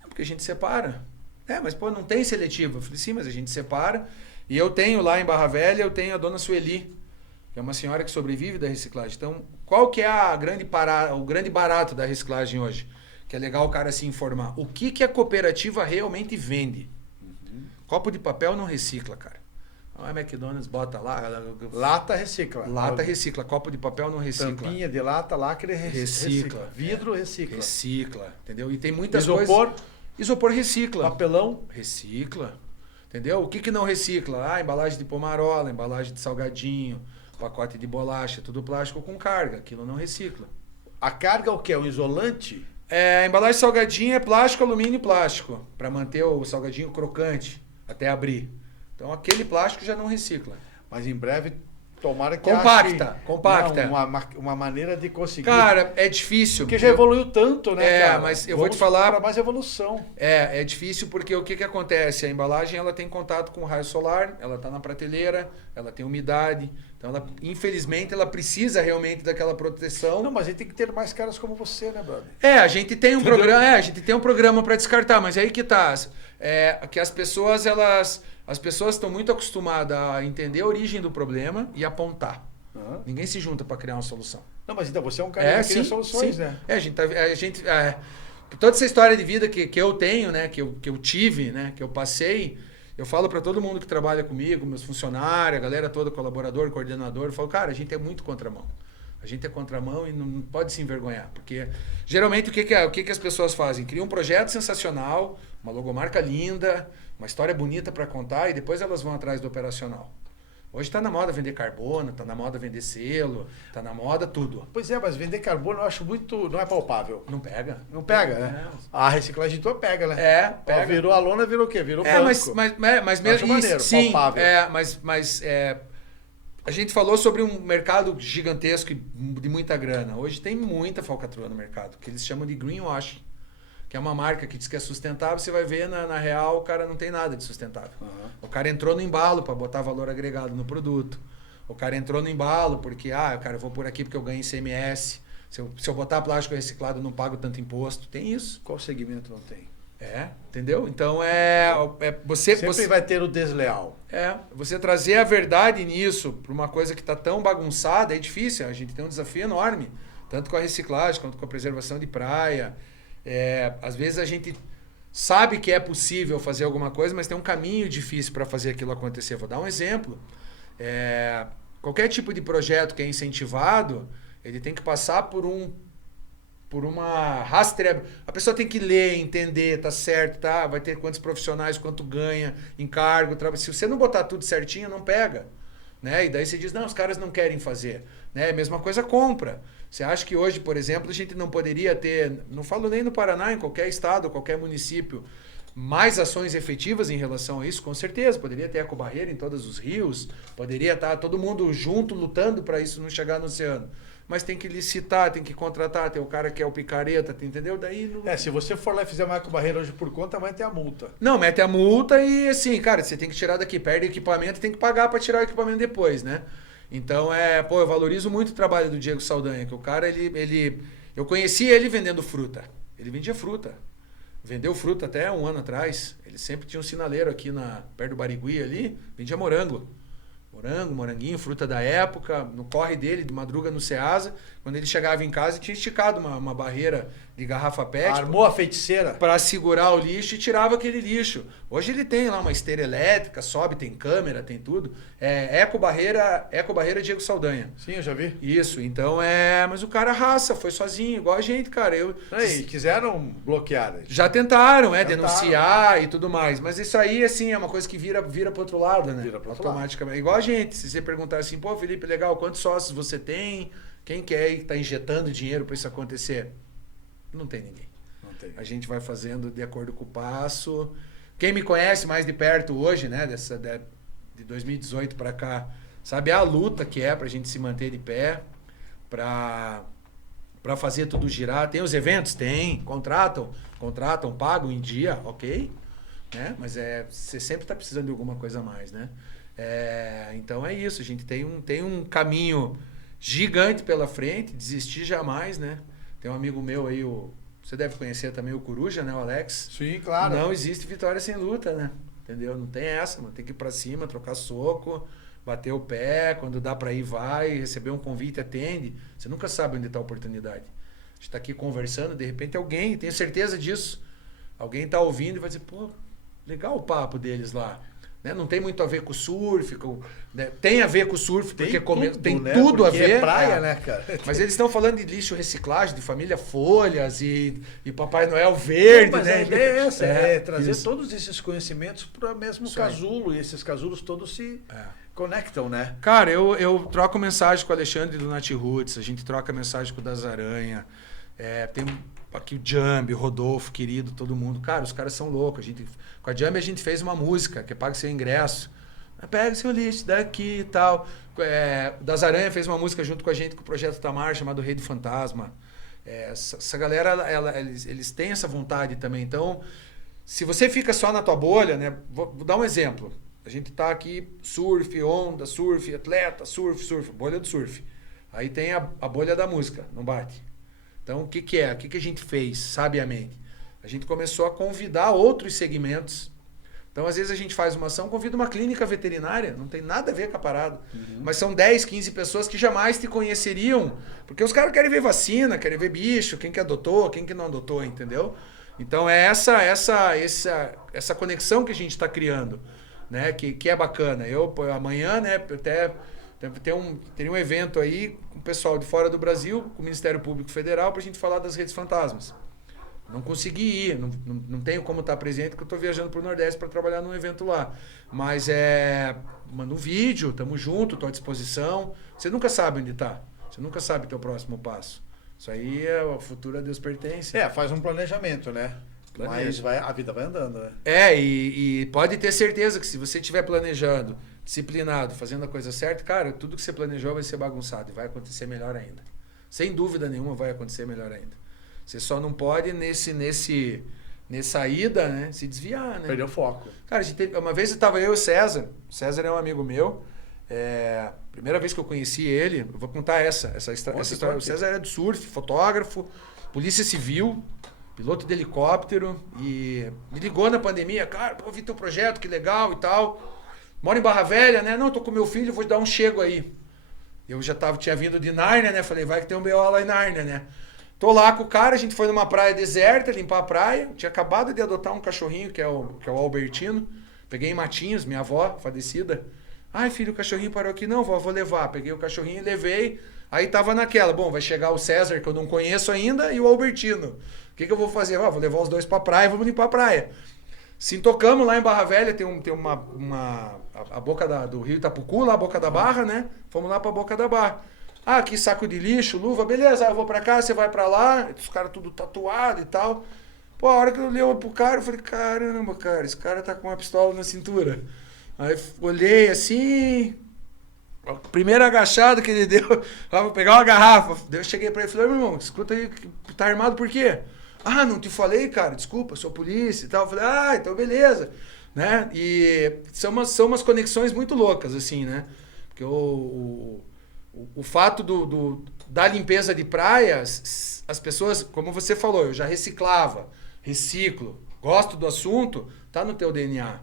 Porque a gente separa. Mas não tem seletiva. Eu falei, sim, mas a gente separa. E eu tenho lá em Barra Velha, eu tenho a dona Sueli, que é uma senhora que sobrevive da reciclagem. Então, qual que é o grande barato da reciclagem hoje? Que é legal o cara se informar. O que a cooperativa realmente vende? Copo de papel não recicla, cara. A McDonald's bota lá. Lata recicla. Lata recicla. Copo de papel não recicla. Tampinha de lata, lacre recicla. Vidro recicla. Recicla, entendeu? E tem muitas Isopor. coisas... Isopor recicla. Papelão. Recicla. Entendeu? O que não recicla? Embalagem de pomarola, embalagem de salgadinho. pacote de bolacha, tudo plástico com carga, aquilo não recicla. A carga é o quê? É um isolante? A embalagem salgadinho é plástico, alumínio e plástico, para manter o salgadinho crocante até abrir. Então aquele plástico já não recicla. Mas em breve, tomara que compacta. Não, uma maneira de conseguir. Cara, é difícil. Porque já evoluiu tanto, né, cara? Mas eu vou te falar... para mais evolução. É difícil porque o que acontece? A embalagem ela tem contato com o raio solar, ela está na prateleira, ela tem umidade. Então, infelizmente, ela precisa realmente daquela proteção. Não, mas a gente tem que ter mais caras como você, né, brother? A gente tem um programa, a gente tem um programa para descartar, mas aí que tá. Que as pessoas estão muito acostumadas a entender a origem do problema e apontar. Uhum. Ninguém se junta para criar uma solução. Não, mas então você é um cara que cria soluções, né? Toda essa história de vida que eu tenho, né, que eu tive, né, que eu passei, eu falo para todo mundo que trabalha comigo, meus funcionários, a galera toda, colaborador, coordenador, eu falo, cara, a gente é muito contramão. A gente é contramão e não pode se envergonhar. Porque, geralmente, o que as pessoas fazem? Criam um projeto sensacional, uma logomarca linda, uma história bonita para contar e depois elas vão atrás do operacional. Hoje está na moda vender carbono, está na moda vender selo, está na moda tudo. Pois é, mas vender carbono eu acho muito... Não é palpável. Não pega. Não pega, né? A reciclagem tua pega, né? Pega. Virou a lona, virou o quê? Virou banco. Mas mesmo... maneiro, sim, palpável. a gente falou sobre um mercado gigantesco de muita grana. Hoje tem muita falcatrua no mercado, que eles chamam de greenwashing. Que é uma marca que diz que é sustentável, você vai ver na real o cara não tem nada de sustentável. Uhum. O cara entrou no embalo para botar valor agregado no produto. O cara entrou no embalo porque, cara, eu vou por aqui porque eu ganho ICMS. Se eu botar plástico reciclado, eu não pago tanto imposto. Tem isso. Qual segmento não tem? Entendeu? Então Sempre vai ter o desleal. Você trazer a verdade nisso para uma coisa que está tão bagunçada é difícil. A gente tem um desafio enorme, tanto com a reciclagem quanto com a preservação de praia. Às vezes a gente sabe que é possível fazer alguma coisa, mas tem um caminho difícil para fazer aquilo acontecer. Vou dar um exemplo. Qualquer tipo de projeto que é incentivado, ele tem que passar por uma rastreia. A pessoa tem que ler, entender, tá certo, tá? Vai ter quantos profissionais, quanto ganha, encargo, se você não botar tudo certinho, não pega. Né? E daí você diz, não, os caras não querem fazer. Né? Mesma coisa compra. Você acha que hoje, por exemplo, a gente não poderia ter, não falo nem no Paraná, em qualquer estado, qualquer município, mais ações efetivas em relação a isso? Com certeza. Poderia ter ecobarreira em todos os rios, poderia estar todo mundo junto lutando para isso não chegar no oceano. Mas tem que licitar, tem que contratar, tem o cara que é o picareta, entendeu? Daí não... se você for lá e fizer uma ecobarreira hoje por conta, vai ter a multa. Não, mete a multa e assim, cara, você tem que tirar daqui, perde o equipamento e tem que pagar para tirar o equipamento depois, né? Então, eu valorizo muito o trabalho do Diego Saldanha, que o cara, eu conheci ele vendendo fruta. Ele vendia fruta. Vendeu fruta até um ano atrás. Ele sempre tinha um sinaleiro aqui perto do Barigui ali, vendia morango. Moranguinho, fruta da época, no corre dele, de madruga no Ceasa. Quando ele chegava em casa, tinha esticado uma barreira de garrafa PET. Armou a feiticeira. Para segurar o lixo e tirava aquele lixo. Hoje ele tem lá uma esteira elétrica, sobe, tem câmera, tem tudo. Ecobarreira Diego Saldanha. Sim, eu já vi. Isso, então mas o cara raça, foi sozinho, igual a gente, cara. E quiseram bloquear. Já tentaram, denunciar e tudo mais. Mas isso aí, assim, é uma coisa que vira pro outro lado, né? Vira pro outro automaticamente. Lado. Igual a gente, se você perguntar assim, pô, Felipe, legal, quantos sócios você tem? Quem que é que tá injetando dinheiro para isso acontecer? Não tem ninguém. Não tem. A gente vai fazendo de acordo com o passo. Quem me conhece mais de perto hoje, né, de 2018 para cá, sabe a luta que é pra gente se manter de pé, para fazer tudo girar. Tem os eventos? Tem. Contratam, pagam em dia, ok. Né? Mas você sempre está precisando de alguma coisa a mais, né? Então é isso, a gente tem um caminho gigante pela frente, desistir jamais, né? Tem um amigo meu aí, você deve conhecer também o Coruja, né, o Alex? Sim, claro. Não existe vitória sem luta, né? Entendeu? Não tem essa, mano. Tem que ir pra cima, trocar soco, bater o pé, quando dá pra ir, vai, receber um convite, atende. Você nunca sabe onde tá a oportunidade. A gente tá aqui conversando, de repente alguém, tenho certeza disso, alguém tá ouvindo e vai dizer, pô, legal o papo deles lá. Né? Não tem muito a ver com o surf, né? Tem a ver com o surf, porque tem né? tudo porque a ver. É praia, né, cara? Mas eles estão falando de lixo reciclagem, de família Folhas e Papai Noel verde, mas né? a ideia é essa, trazer isso. todos esses conhecimentos para o mesmo casulo, e esses casulos todos conectam, né? Cara, eu troco mensagem com o Alexandre do Nat Roots, a gente troca mensagem com o Das Aranha, tem aqui o Jambi, o Rodolfo, querido, todo mundo. Cara, os caras são loucos. Com a Jambi a gente fez uma música, que é Pague Seu Ingresso. Pega seu lixo daqui e tal. O Das Aranha fez uma música junto com a gente, com o Projeto Tamar, chamado Rei do Fantasma. Essa galera, eles têm essa vontade também. Então, se você fica só na tua bolha, né? Vou dar um exemplo. A gente tá aqui, surf, onda, surf, atleta, surf, bolha do surf. Aí tem a bolha da música, não bate. Então, o que é? O que a gente fez, sabiamente? A gente começou a convidar outros segmentos. Então, às vezes a gente faz uma ação, convida uma clínica veterinária, não tem nada a ver com a parada. Mas são 10, 15 pessoas que jamais te conheceriam, porque os caras querem ver vacina, querem ver bicho, quem que adotou, quem que não adotou, entendeu? Então, é essa conexão que a gente está criando. Né, que é bacana. Amanhã, né, teria um evento aí com o pessoal de fora do Brasil, com o Ministério Público Federal, pra gente falar das redes fantasmas. Não consegui ir, não tenho como estar presente, porque eu estou viajando pro Nordeste para trabalhar num evento lá. Mas manda um vídeo, tamo junto, tô à disposição. Você nunca sabe onde tá. Você nunca sabe o teu próximo passo. Isso aí o futuro a Deus pertence. Faz um planejamento, né? Mas a vida vai andando, né? E pode ter certeza que se você estiver planejando, disciplinado, fazendo a coisa certa, cara, tudo que você planejou vai ser bagunçado e vai acontecer melhor ainda. Sem dúvida nenhuma vai acontecer melhor ainda. Você só não pode nessa ida, né, se desviar, né? Perder o foco. Cara, uma vez eu e o César é um amigo meu, primeira vez que eu conheci ele, eu vou contar essa história. O César era do surf, fotógrafo, polícia civil, piloto de helicóptero, e me ligou na pandemia, cara, pô, vi teu projeto, que legal e tal. Moro em Barra Velha, né? Não, tô com meu filho, vou dar um chego aí. Eu já tinha vindo de Nárnia, né? Falei, vai que tem um BO lá em Nárnia, né? Tô lá com o cara, a gente foi numa praia deserta, limpar a praia. Tinha acabado de adotar um cachorrinho, que é o Albertino. Peguei em Matinhos, minha avó, falecida. Ai, filho, o cachorrinho parou aqui. Não, vó, vou levar. Peguei o cachorrinho e levei. Aí tava naquela, bom, vai chegar o César, que eu não conheço ainda, e o Albertino. O que eu vou fazer? Vou levar os dois pra praia, vamos limpar a praia. Se tocamos lá em Barra Velha, tem a boca do rio Itapucu, lá a boca da barra, né? Fomos lá pra boca da barra. Ah, aqui saco de lixo, luva, beleza, eu vou pra cá, você vai pra lá, os caras tudo tatuado e tal. Pô, a hora que eu olhei pro cara, eu falei, caramba, cara, esse cara tá com uma pistola na cintura. Aí olhei assim, a primeira agachada que ele deu, vou pegar uma garrafa. Eu cheguei pra ele e falei, meu irmão, escuta aí, tá armado por quê? Ah, não te falei, cara, desculpa, sou polícia e tal. Eu falei, então beleza. Né? E são umas conexões muito loucas, assim, né? Porque o fato da limpeza de praias, as pessoas, como você falou, eu já reciclo, gosto do assunto, tá no teu DNA.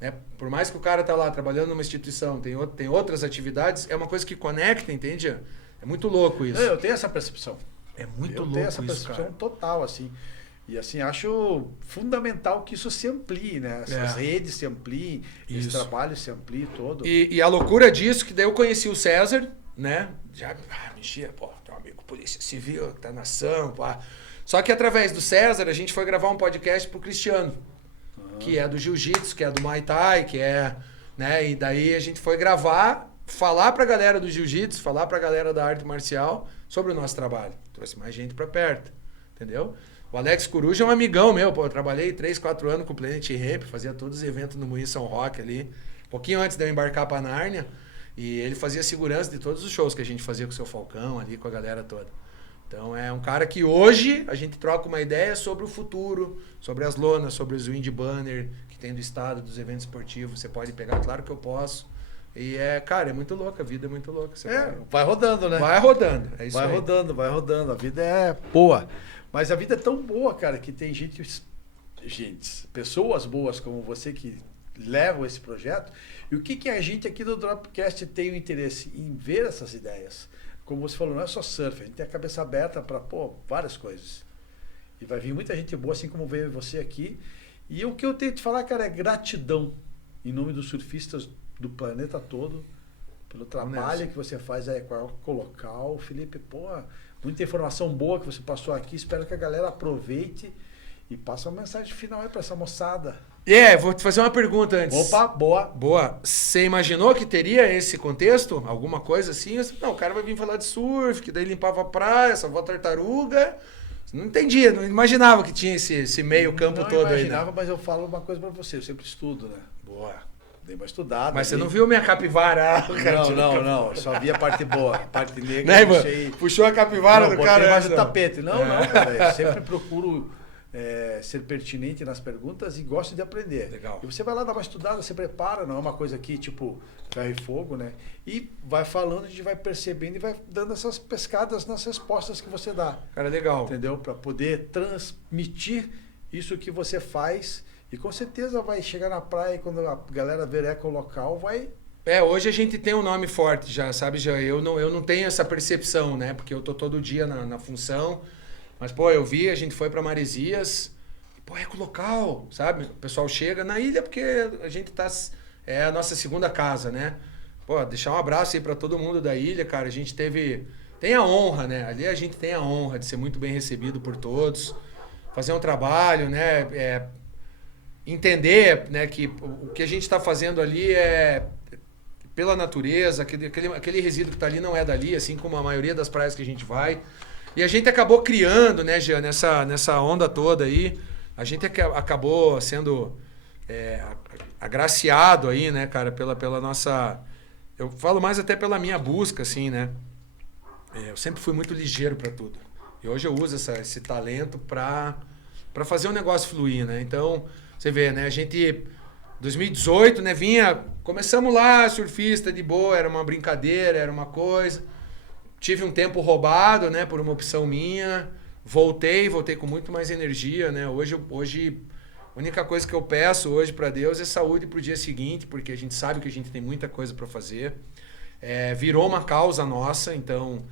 Né? Por mais que o cara tá lá trabalhando numa instituição, tem outras atividades, é uma coisa que conecta, entende? É muito louco isso. Eu tenho essa percepção. É muito louco isso, cara. Eu tenho essa percepção total, assim. E assim, acho fundamental que isso se amplie, né? Essas redes se ampliem, esse trabalho se amplie todo. E a loucura disso, que daí eu conheci o César, né? Já mexia, pô, tem um amigo polícia civil, que tá na ação, pá. Só que através do César, a gente foi gravar um podcast pro Cristiano, que é do jiu-jitsu, que é do Muay Thai, que é, né? E daí a gente foi gravar, falar pra galera do jiu-jitsu, falar pra galera da arte marcial sobre o nosso trabalho. Trouxe mais gente pra perto, entendeu? O Alex Coruja é um amigão meu, pô, eu trabalhei 3, 4 anos com o Planet Ramp, fazia todos os eventos no Moinho São Roque ali, um pouquinho antes de eu embarcar pra Nárnia, e ele fazia segurança de todos os shows que a gente fazia com o seu Falcão ali, com a galera toda. Então é um cara que hoje a gente troca uma ideia sobre o futuro, sobre as lonas, sobre os wind banner que tem do estado, dos eventos esportivos, você pode pegar, claro que eu posso. E cara, é muito louco, a vida é muito louca. Vai rodando, né? Vai rodando, é isso aí. Vai rodando, a vida é boa. Mas a vida é tão boa, cara, que tem pessoas boas como você que levam esse projeto. E o que a gente aqui do Dropcast tem o interesse em ver essas ideias? Como você falou, não é só surf, a gente tem a cabeça aberta para várias coisas. E vai vir muita gente boa, assim como veio você aqui. E o que eu tenho que te falar, cara, é gratidão em nome dos surfistas do planeta todo, pelo trabalho que você faz aí com a Colocal. Felipe, muita informação boa que você passou aqui. Espero que a galera aproveite E passa uma mensagem final aí pra essa moçada. Vou te fazer uma pergunta antes. Opa, boa. Boa. Você imaginou que teria esse contexto? Alguma coisa assim? Não, o cara vai vir falar de surf, que daí limpava a praia, salvou a tartaruga. Não entendia, não imaginava que tinha esse meio campo todo aí. Não imaginava, mas eu falo uma coisa pra você, eu sempre estudo, né? Boa. Dei uma estudada. Mas você não viu minha capivara? Não. Só vi a parte boa. A parte negra. Né, mano? Puxou a capivara do cara. Botei mais no tapete. Não, cara. Eu sempre procuro ser pertinente nas perguntas e gosto de aprender. Legal. E você vai lá dar uma estudada, você prepara, não é uma coisa aqui tipo ferro e fogo, né? E vai falando, a gente vai percebendo e vai dando essas pescadas nas respostas que você dá. Cara, legal. Entendeu? Para poder transmitir isso que você faz. E com certeza vai chegar na praia e quando a galera ver ecolocal, vai... Hoje a gente tem um nome forte já, sabe? Eu não tenho essa percepção, né? Porque eu tô todo dia na função. Mas, eu vi, a gente foi para Maresias. Ecolocal, sabe? O pessoal chega na ilha porque a gente tá... É a nossa segunda casa, né? Deixar um abraço aí para todo mundo da ilha, cara. A gente tem a honra, né? Ali a gente tem a honra de ser muito bem recebido por todos. Fazer um trabalho, né? Entender, né, que o que a gente está fazendo ali é pela natureza, aquele resíduo que está ali não é dali, assim como a maioria das praias que a gente vai. E a gente acabou criando, né, Jean, nessa onda toda aí, a gente acabou sendo agraciado aí, né, cara, pela nossa... Eu falo mais até pela minha busca, assim, né? Eu sempre fui muito ligeiro para tudo. E hoje eu uso esse talento para fazer o negócio fluir, né? Então... Você vê, né? A gente, 2018, né? Começamos lá, surfista de boa, era uma brincadeira, era uma coisa. Tive um tempo roubado, né? Por uma opção minha. Voltei com muito mais energia, né? Hoje, a única coisa que eu peço hoje para Deus é saúde pro dia seguinte, porque a gente sabe que a gente tem muita coisa para fazer. Virou uma causa nossa, então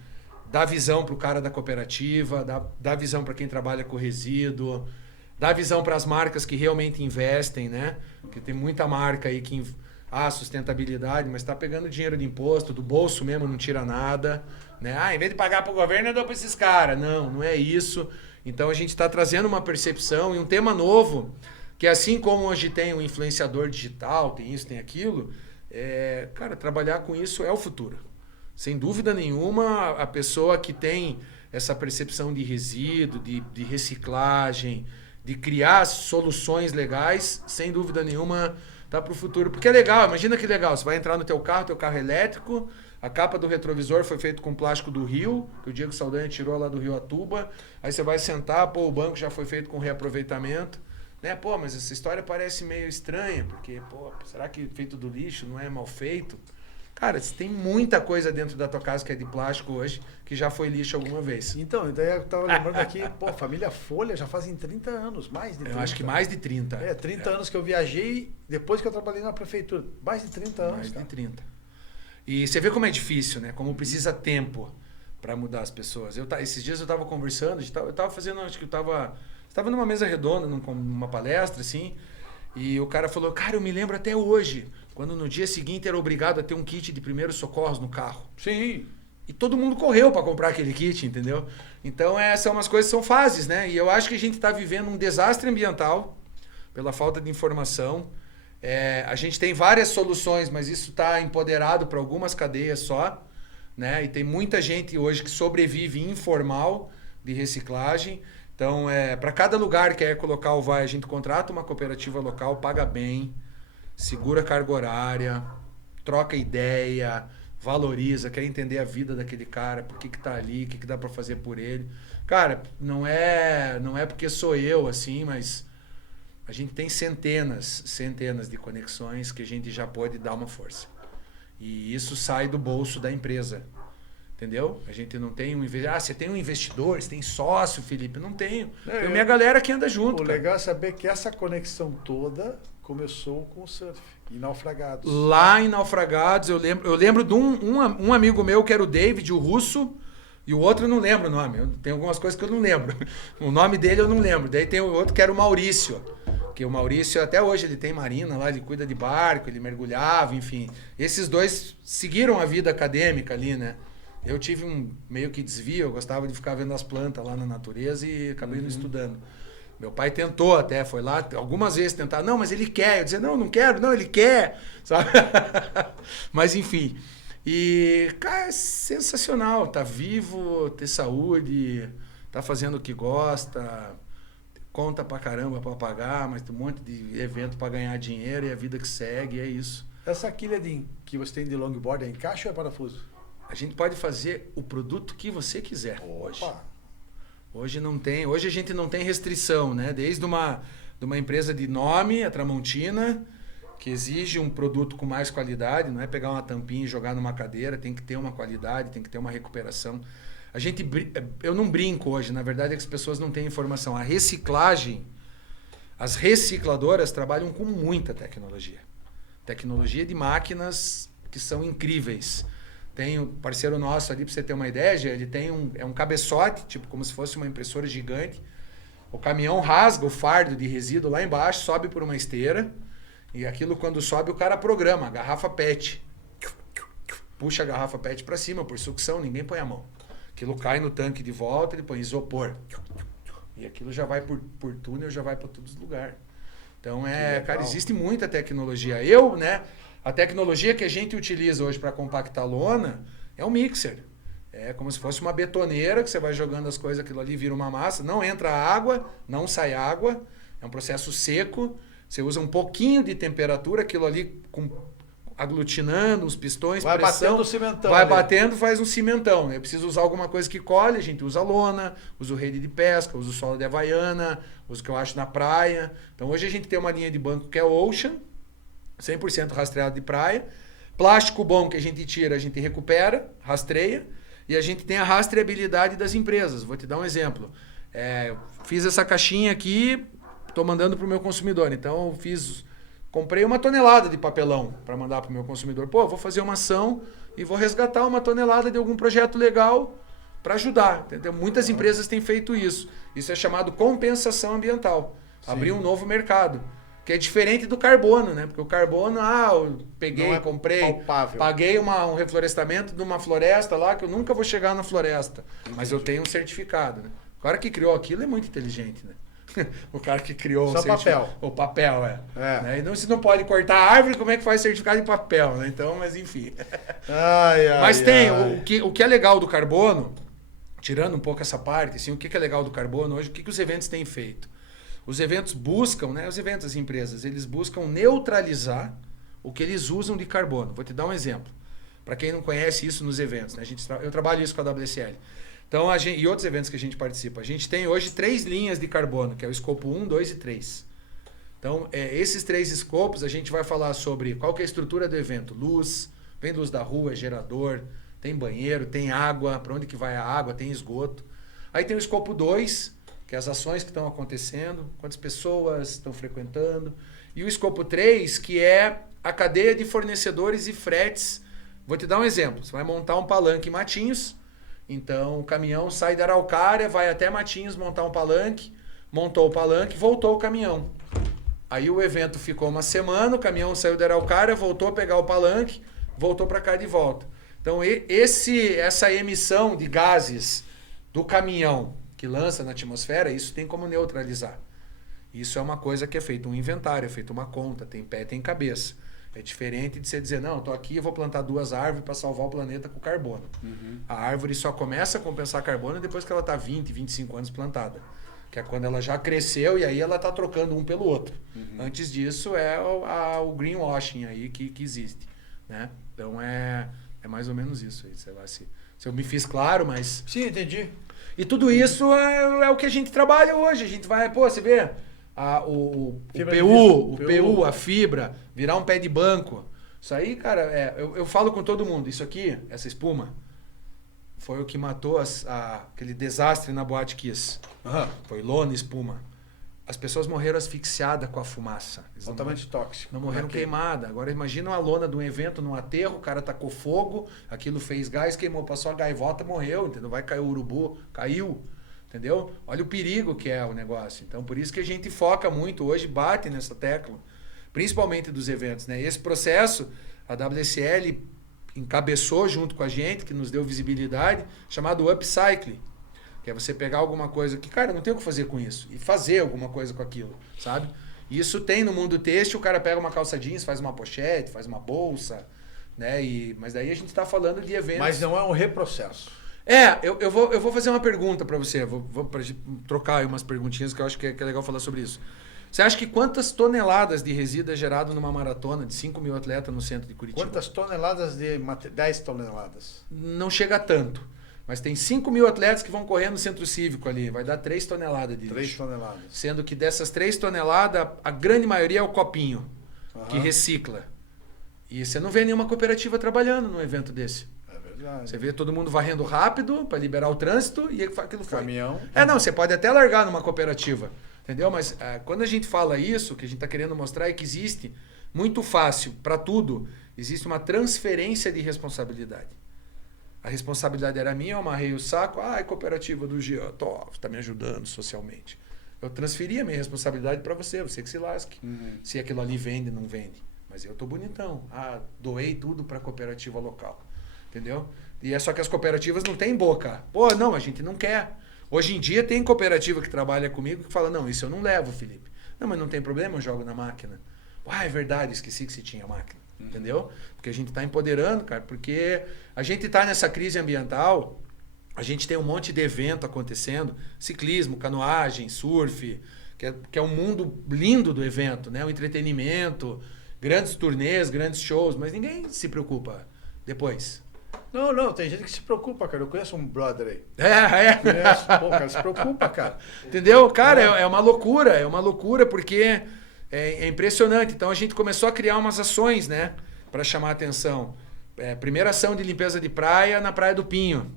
dá visão pro cara da cooperativa, dá visão para quem trabalha com resíduo. Dá visão para as marcas que realmente investem, né? Porque tem muita marca aí que... sustentabilidade, mas está pegando dinheiro de imposto, do bolso mesmo, não tira nada. Né? Em vez de pagar para o governo, eu dou para esses caras. Não é isso. Então a gente está trazendo uma percepção e um tema novo, que assim como hoje tem um influenciador digital, tem isso, tem aquilo, cara, trabalhar com isso é o futuro. Sem dúvida nenhuma, a pessoa que tem essa percepção de resíduo, de reciclagem, de criar soluções legais, sem dúvida nenhuma, tá para o futuro. Porque é legal, imagina que legal, você vai entrar no teu carro elétrico, a capa do retrovisor foi feita com plástico do Rio, que o Diego Saldanha tirou lá do Rio Atuba, aí você vai sentar, o banco já foi feito com reaproveitamento, né? Mas essa história parece meio estranha, porque, será que feito do lixo não é mal feito? Cara, tem muita coisa dentro da tua casa que é de plástico hoje, que já foi lixo alguma vez. Então, daí eu tava lembrando aqui, família Folha já fazem 30 anos, mais de 30. Eu acho que mais de 30. 30 anos que eu viajei, depois que eu trabalhei na prefeitura. Mais de 30 anos. Mais de 30. E você vê como é difícil, né? Como precisa tempo para mudar as pessoas. Esses dias eu tava conversando, eu tava fazendo, acho que eu tava numa mesa redonda, numa palestra, assim, e o cara falou, cara, eu me lembro até hoje, quando no dia seguinte era obrigado a ter um kit de primeiros socorros no carro. Sim. E todo mundo correu para comprar aquele kit, entendeu? Então, são umas coisas, são fases, né? E eu acho que a gente está vivendo um desastre ambiental pela falta de informação. A gente tem várias soluções, mas isso está empoderado para algumas cadeias só, né? E tem muita gente hoje que sobrevive informal de reciclagem. Então, para cada lugar que a Ecolocal vai, a gente contrata uma cooperativa local, paga bem, segura carga horária, troca ideia, valoriza, quer entender a vida daquele cara, por que tá ali, o que dá para fazer por ele. Cara, não é porque sou eu, assim, mas a gente tem centenas de conexões que a gente já pode dar uma força. E isso sai do bolso da empresa. Entendeu? A gente não tem um investidor. Você tem um investidor, você tem sócio, Felipe? Não tenho. Tem minha galera que anda junto. O legal é saber que essa conexão toda começou com o surf, em Naufragados. Lá em Naufragados, eu lembro de um amigo meu que era o David, o russo, e o outro eu não lembro o nome. Tem algumas coisas que eu não lembro. O nome dele eu não lembro. Daí tem o outro que era o Maurício. Que o Maurício, até hoje, ele tem marina lá, ele cuida de barco, ele mergulhava, enfim. Esses dois seguiram a vida acadêmica ali, né? Eu tive um meio que desvio, eu gostava de ficar vendo as plantas lá na natureza e acabei não estudando. Meu pai tentou até, foi lá algumas vezes tentar. Não, mas ele quer. Eu dizia, não, não quero. Não, ele quer. Sabe? Mas enfim. E, cara, é sensacional. Tá vivo, ter saúde, tá fazendo o que gosta, conta pra caramba pra pagar, mas tem um monte de evento pra ganhar dinheiro e a vida que segue, é isso. Essa quilha que você tem de longboard é em caixa ou é parafuso? A gente pode fazer o produto que você quiser hoje. Hoje não tem, hoje a gente não tem restrição, né? Desde de uma empresa de nome, a Tramontina, que exige um produto com mais qualidade, não é pegar uma tampinha e jogar numa cadeira, tem que ter uma qualidade, tem que ter uma recuperação. Eu não brinco hoje, na verdade é que as pessoas não têm informação. A reciclagem, as recicladoras trabalham com muita tecnologia. Tecnologia de máquinas que são incríveis. Tem um parceiro nosso ali, para você ter uma ideia, ele tem um cabeçote, tipo como se fosse uma impressora gigante. O caminhão rasga o fardo de resíduo lá embaixo, sobe por uma esteira, e aquilo quando sobe o cara programa, a garrafa PET. Puxa a garrafa PET para cima por sucção, ninguém põe a mão. Aquilo cai no tanque de volta, ele põe isopor. E aquilo já vai por túnel, já vai para todos os lugares. Então, cara, existe muita tecnologia. A tecnologia que a gente utiliza hoje para compactar lona é um mixer. É como se fosse uma betoneira que você vai jogando as coisas, aquilo ali vira uma massa. Não entra água, não sai água. É um processo seco. Você usa um pouquinho de temperatura, aquilo ali aglutinando os pistões, vai pressão. Batendo o cimentão. Vai batendo, faz um cimentão. Né? Precisa usar alguma coisa que colhe, a gente usa lona, usa o rede de pesca, usa o solo de Havaiana, usa o que eu acho na praia. Então hoje a gente tem uma linha de banco que é Ocean, 100% rastreado de praia. Plástico bom que a gente tira, a gente recupera, rastreia. E a gente tem a rastreabilidade das empresas. Vou te dar um exemplo. Fiz essa caixinha aqui, estou mandando para o meu consumidor. Então comprei 1 tonelada de papelão para mandar para o meu consumidor. Vou fazer uma ação e vou resgatar 1 tonelada de algum projeto legal para ajudar. Entendeu? Muitas empresas têm feito isso. Isso é chamado compensação ambiental. Sim. Abrir um novo mercado. Que é diferente do carbono, né? Porque o carbono, eu peguei, comprei, palpável. Paguei um reflorestamento de uma floresta lá, que eu nunca vou chegar na floresta. Entendi. Mas eu tenho um certificado, né? O cara que criou aquilo é muito inteligente, né? O cara que criou o papel, Né? E você não pode cortar a árvore, como é que faz certificado em papel, né? Então, mas enfim. Mas o que é legal do carbono, tirando um pouco essa parte, assim, o que é legal do carbono hoje, o que os eventos têm feito? Os eventos buscam, né? Os eventos das empresas, eles buscam neutralizar o que eles usam de carbono. Vou te dar um exemplo. Para quem não conhece isso nos eventos, né? Eu trabalho isso com a WSL. Então, e outros eventos que a gente participa. A gente tem hoje 3 linhas de carbono, que é o escopo 1, 2 e 3. Então, esses 3 escopos, a gente vai falar sobre qual que é a estrutura do evento. Luz, vem luz da rua, gerador, tem banheiro, tem água, para onde que vai a água, tem esgoto. Aí tem o escopo 2, que é as ações que estão acontecendo, quantas pessoas estão frequentando. E o escopo 3, que é a cadeia de fornecedores e fretes. Vou te dar um exemplo. Você vai montar um palanque em Matinhos, então o caminhão sai da Araucária, vai até Matinhos montar um palanque, montou o palanque, voltou o caminhão. Aí o evento ficou uma semana, o caminhão saiu da Araucária, voltou a pegar o palanque, voltou para cá de volta. Então essa emissão de gases do caminhão que lança na atmosfera, isso tem como neutralizar. Isso é uma coisa que é feito um inventário, é feito uma conta, tem pé, tem cabeça. É diferente de você dizer, não, estou aqui e vou plantar 2 árvores para salvar o planeta com carbono. Uhum. A árvore só começa a compensar carbono depois que ela está 20, 25 anos plantada. Que é quando ela já cresceu e aí ela está trocando um pelo outro. Uhum. Antes disso é o greenwashing aí que existe. Né? Então é mais ou menos isso aí. Sei lá se eu me fiz claro, mas... Sim, entendi. E tudo isso é o que a gente trabalha hoje. A gente vai, você vê... O PU, a fibra, virar um pé de banco. Isso aí, cara, eu falo com todo mundo. Isso aqui, essa espuma, foi o que matou aquele desastre na Boate Kiss. Uhum. Foi lona e espuma. As pessoas morreram asfixiadas com a fumaça. Altamente tóxico. Não morreram queimadas. Agora imagina uma lona de um evento, num aterro, o cara tacou fogo, aquilo fez gás, queimou, passou a gaivota, morreu, entendeu? Vai cair o urubu, caiu. Entendeu? Olha o perigo que é o negócio. Então, por isso que a gente foca muito hoje, bate nessa tecla, principalmente dos eventos. Né? Esse processo, a WSL encabeçou junto com a gente, que nos deu visibilidade, chamado Upcycling. Que é você pegar alguma coisa que, cara, não tem o que fazer com isso. E fazer alguma coisa com aquilo, sabe? Isso tem no mundo têxtil, o cara pega uma calça jeans, faz uma pochete, faz uma bolsa, né? Mas daí a gente tá falando de eventos... Mas não é um reprocesso. Eu vou fazer uma pergunta para você. Vou pra gente trocar aí umas perguntinhas que eu acho que é legal falar sobre isso. Você acha que quantas toneladas de resíduo é gerado numa maratona de 5 mil atletas no centro de Curitiba? Quantas toneladas de 10 toneladas? Não chega a tanto. Mas tem 5 mil atletas que vão correr no centro cívico ali. Vai dar 3 toneladas de lixo. 3 toneladas. Sendo que dessas 3 toneladas, a grande maioria é o copinho, que recicla. E você não vê nenhuma cooperativa trabalhando num evento desse. É verdade. Você vê todo mundo varrendo rápido para liberar o trânsito e aquilo foi. Caminhão. Não, você pode até largar numa cooperativa. Entendeu? Mas quando a gente fala isso, o que a gente está querendo mostrar é que existe, muito fácil, para tudo, existe uma transferência de responsabilidade. A responsabilidade era minha, eu amarrei o saco, é cooperativa do Jean, está me ajudando socialmente. Eu transferi a minha responsabilidade para você que se lasque. Se aquilo ali vende, não vende. Mas eu tô bonitão. Doei tudo para a cooperativa local. Entendeu? E é só que as cooperativas não têm boca. Pô, não, a gente não quer. Hoje em dia tem cooperativa que trabalha comigo que fala, não, isso eu não levo, Felipe. Não, mas não tem problema, eu jogo na máquina. É verdade, esqueci que se tinha máquina. Entendeu? Porque a gente está empoderando, cara, porque a gente está nessa crise ambiental, a gente tem um monte de evento acontecendo, ciclismo, canoagem, surf, que é um mundo lindo do evento, né? O entretenimento, grandes turnês, grandes shows, mas ninguém se preocupa depois. Não, tem gente que se preocupa, cara. Eu conheço um brother aí. Conheço. Pô, cara, se preocupa, cara. Entendeu? Cara, é uma loucura porque é impressionante. Então a gente começou a criar umas ações, né, para chamar a atenção. Primeira ação de limpeza de praia na Praia do Pinho.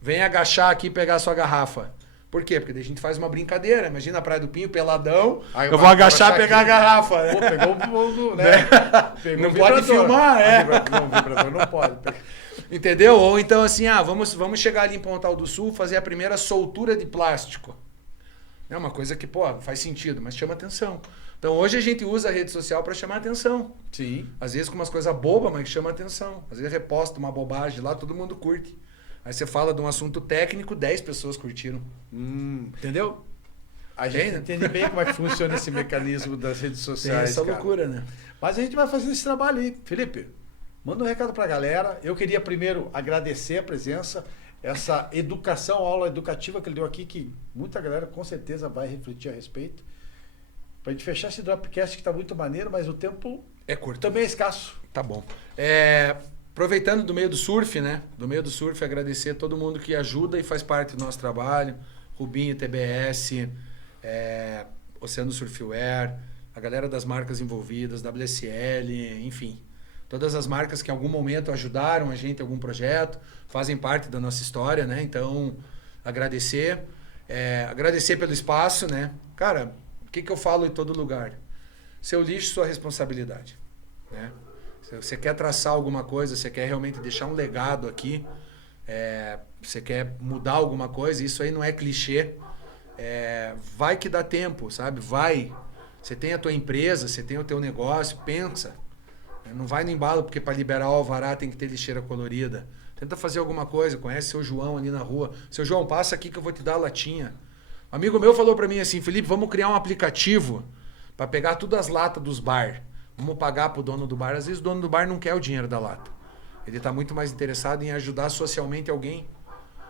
Vem agachar aqui e pegar a sua garrafa. Por quê? Porque daí a gente faz uma brincadeira. Imagina a Praia do Pinho, peladão. Eu vou agachar e pegar a garrafa. Né? Pô, pegou o mundo, né? Pegou não pode filmar, Não, vibrador não pode. Entendeu? Ou então assim, vamos chegar ali em Pontal do Sul, fazer a primeira soltura de plástico. É uma coisa que, faz sentido, mas chama atenção. Então hoje a gente usa a rede social para chamar atenção. Sim. Às vezes com umas coisas bobas, mas chama atenção. Às vezes reposta uma bobagem lá, todo mundo curte. Aí você fala de um assunto técnico, 10 pessoas curtiram. Entendeu? A gente entende bem como é que funciona esse mecanismo das redes sociais. Tem essa loucura, né? Mas a gente vai fazendo esse trabalho aí. Felipe, manda um recado pra galera. Eu queria primeiro agradecer a presença, essa educação, aula educativa que ele deu aqui, que muita galera com certeza vai refletir a respeito. Pra gente fechar esse Dropcast que tá muito maneiro, mas o tempo é curto. Também é escasso. Tá bom. Aproveitando do meio do surf, né? Do meio do surf, agradecer a todo mundo que ajuda e faz parte do nosso trabalho. Rubinho, TBS, Oceano Surfwear, a galera das marcas envolvidas, WSL, enfim. Todas as marcas que em algum momento ajudaram a gente em algum projeto, fazem parte da nossa história, né? Então, agradecer. Agradecer pelo espaço, né? Cara, o que eu falo em todo lugar? Seu lixo, sua responsabilidade, né? Se você quer traçar alguma coisa, você quer realmente deixar um legado aqui, você quer mudar alguma coisa, isso aí não é clichê, vai que dá tempo, sabe? Vai. Você tem a tua empresa, você tem o teu negócio, pensa. Não vai no embalo, porque para liberar o alvará tem que ter lixeira colorida. Tenta fazer alguma coisa, conhece seu João ali na rua. Seu João, passa aqui que eu vou te dar a latinha. Um amigo meu falou para mim assim, Felipe, vamos criar um aplicativo para pegar todas as latas dos bar. Vamos pagar pro dono do bar. Às vezes o dono do bar não quer o dinheiro da lata. Ele está muito mais interessado em ajudar socialmente alguém.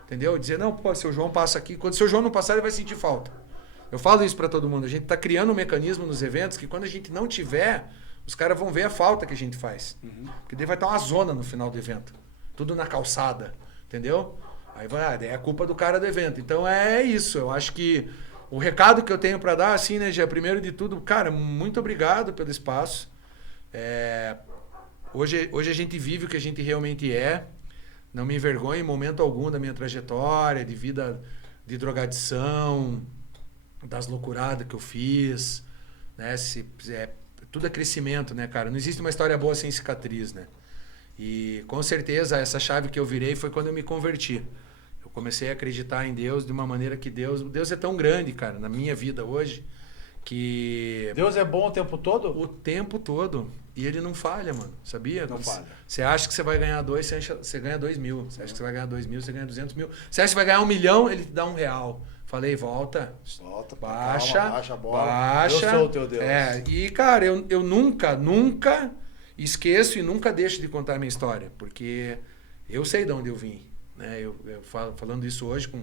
Entendeu? Dizer, não, seu João passa aqui. Quando seu João não passar, ele vai sentir falta. Eu falo isso para todo mundo. A gente está criando um mecanismo nos eventos que quando a gente não tiver, os caras vão ver a falta que a gente faz. Porque daí vai estar uma zona no final do evento. Tudo na calçada. Entendeu? Aí daí é a culpa do cara do evento. Então é isso. Eu acho que o recado que eu tenho para dar, assim, né, Gê, primeiro de tudo, cara, muito obrigado pelo espaço. Hoje a gente vive o que a gente realmente é. Não me envergonho em momento algum da minha trajetória, de vida de drogadição, das loucuradas que eu fiz. Né? Tudo é crescimento, né, cara? Não existe uma história boa sem cicatriz, né? E com certeza essa chave que eu virei foi quando eu me converti. Eu comecei a acreditar em Deus de uma maneira que Deus é tão grande, cara, na minha vida hoje, que Deus é bom o tempo todo? o tempo todo. E ele não falha, mano. Sabia? Não falha. Você acha que você vai ganhar 2, você ganha 2 mil. Você acha que você vai ganhar 2 mil, você ganha 200 mil. Você acha que você vai ganhar 1 milhão, ele te dá R$1. Falei, volta. Volta, Baixa. calma, baixa a bola. Baixa. Eu sou o teu Deus. E, cara, eu nunca esqueço e nunca deixo de contar a minha história. Porque eu sei de onde eu vim. Né? Eu falando isso hoje com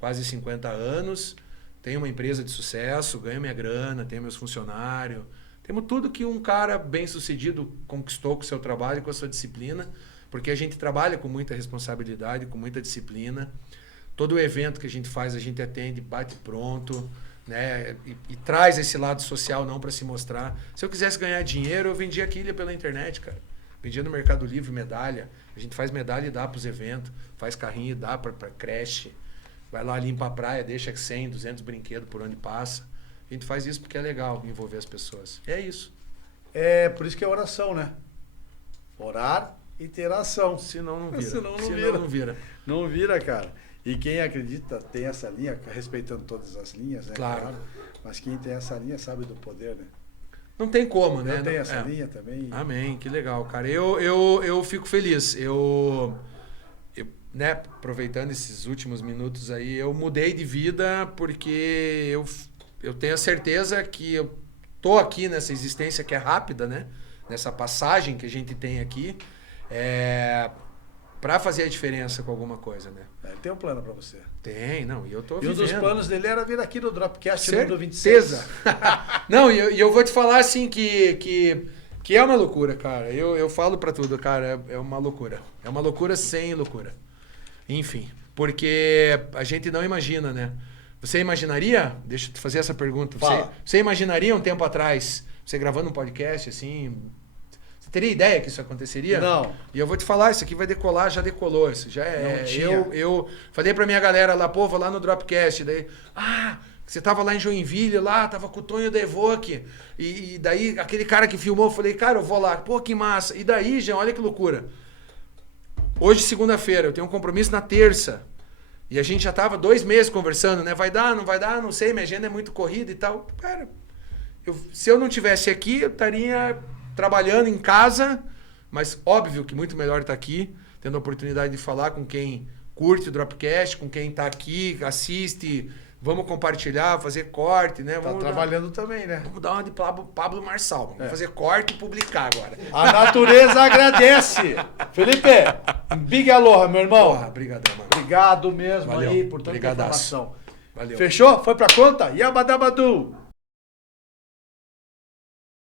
quase 50 anos. Tenho uma empresa de sucesso, ganho minha grana, tenho meus funcionários. Temos tudo que um cara bem-sucedido conquistou com o seu trabalho e com a sua disciplina, porque a gente trabalha com muita responsabilidade, com muita disciplina. Todo evento que a gente faz, a gente atende, bate pronto, né? E traz esse lado social não para se mostrar. Se eu quisesse ganhar dinheiro, eu vendia quilha pela internet, cara. Vendia no Mercado Livre medalha. A gente faz medalha e dá para os eventos, faz carrinho e dá para creche. Vai lá, limpa a praia, deixa 100, 200 brinquedos por onde passa. A gente faz isso porque é legal envolver as pessoas. É isso. É por isso que é oração, né? Orar e ter ação. Senão não vira. Senão não vira. Não vira, cara. E quem acredita tem essa linha, respeitando todas as linhas, né? Claro. Mas quem tem essa linha sabe do poder, né? Não tem como, né? Não tem essa linha também. Amém, que legal, cara. Eu fico feliz. Eu, né, aproveitando esses últimos minutos aí, eu mudei de vida porque eu tenho a certeza que eu tô aqui nessa existência que é rápida, né? Nessa passagem que a gente tem aqui, para fazer a diferença com alguma coisa, né? Ele tem um plano para você. Tem, não, e eu tô vivendo. E um dos planos dele era vir aqui no Dropcast número 26. Certeza. Não, e eu vou te falar assim que é uma loucura, cara. Eu falo para tudo, cara, é uma loucura. É uma loucura sem loucura. Enfim, porque a gente não imagina, né? Você imaginaria, deixa eu te fazer essa pergunta, você imaginaria um tempo atrás, você gravando um podcast assim, você teria ideia que isso aconteceria? Não. E eu vou te falar, isso aqui vai decolar, já decolou, isso já é. Eu falei pra minha galera lá, pô, vou lá no Dropcast, daí, você tava lá em Joinville, lá, tava com o Tonho da Evoque, e daí aquele cara que filmou, eu falei, cara, eu vou lá, pô, que massa. E daí, Jean, olha que loucura. Hoje, segunda-feira, eu tenho um compromisso na terça. E a gente já tava 2 meses conversando, né? Vai dar, não sei, minha agenda é muito corrida e tal. Cara, se eu não tivesse aqui, eu estaria trabalhando em casa, mas óbvio que muito melhor estar aqui, tendo a oportunidade de falar com quem curte o Dropcast, com quem tá aqui, assiste, vamos compartilhar, fazer corte, né? Tá trabalhando também, né? Vamos dar uma de Pablo Marçal, vamos fazer corte e publicar agora. A natureza agradece. Felipe, big aloha, meu irmão. Obrigadão, mano. Obrigado mesmo. Valeu. Aí por tanta Brigadaço. informação. Valeu. Fechou? Foi pra conta? Yabadabadu.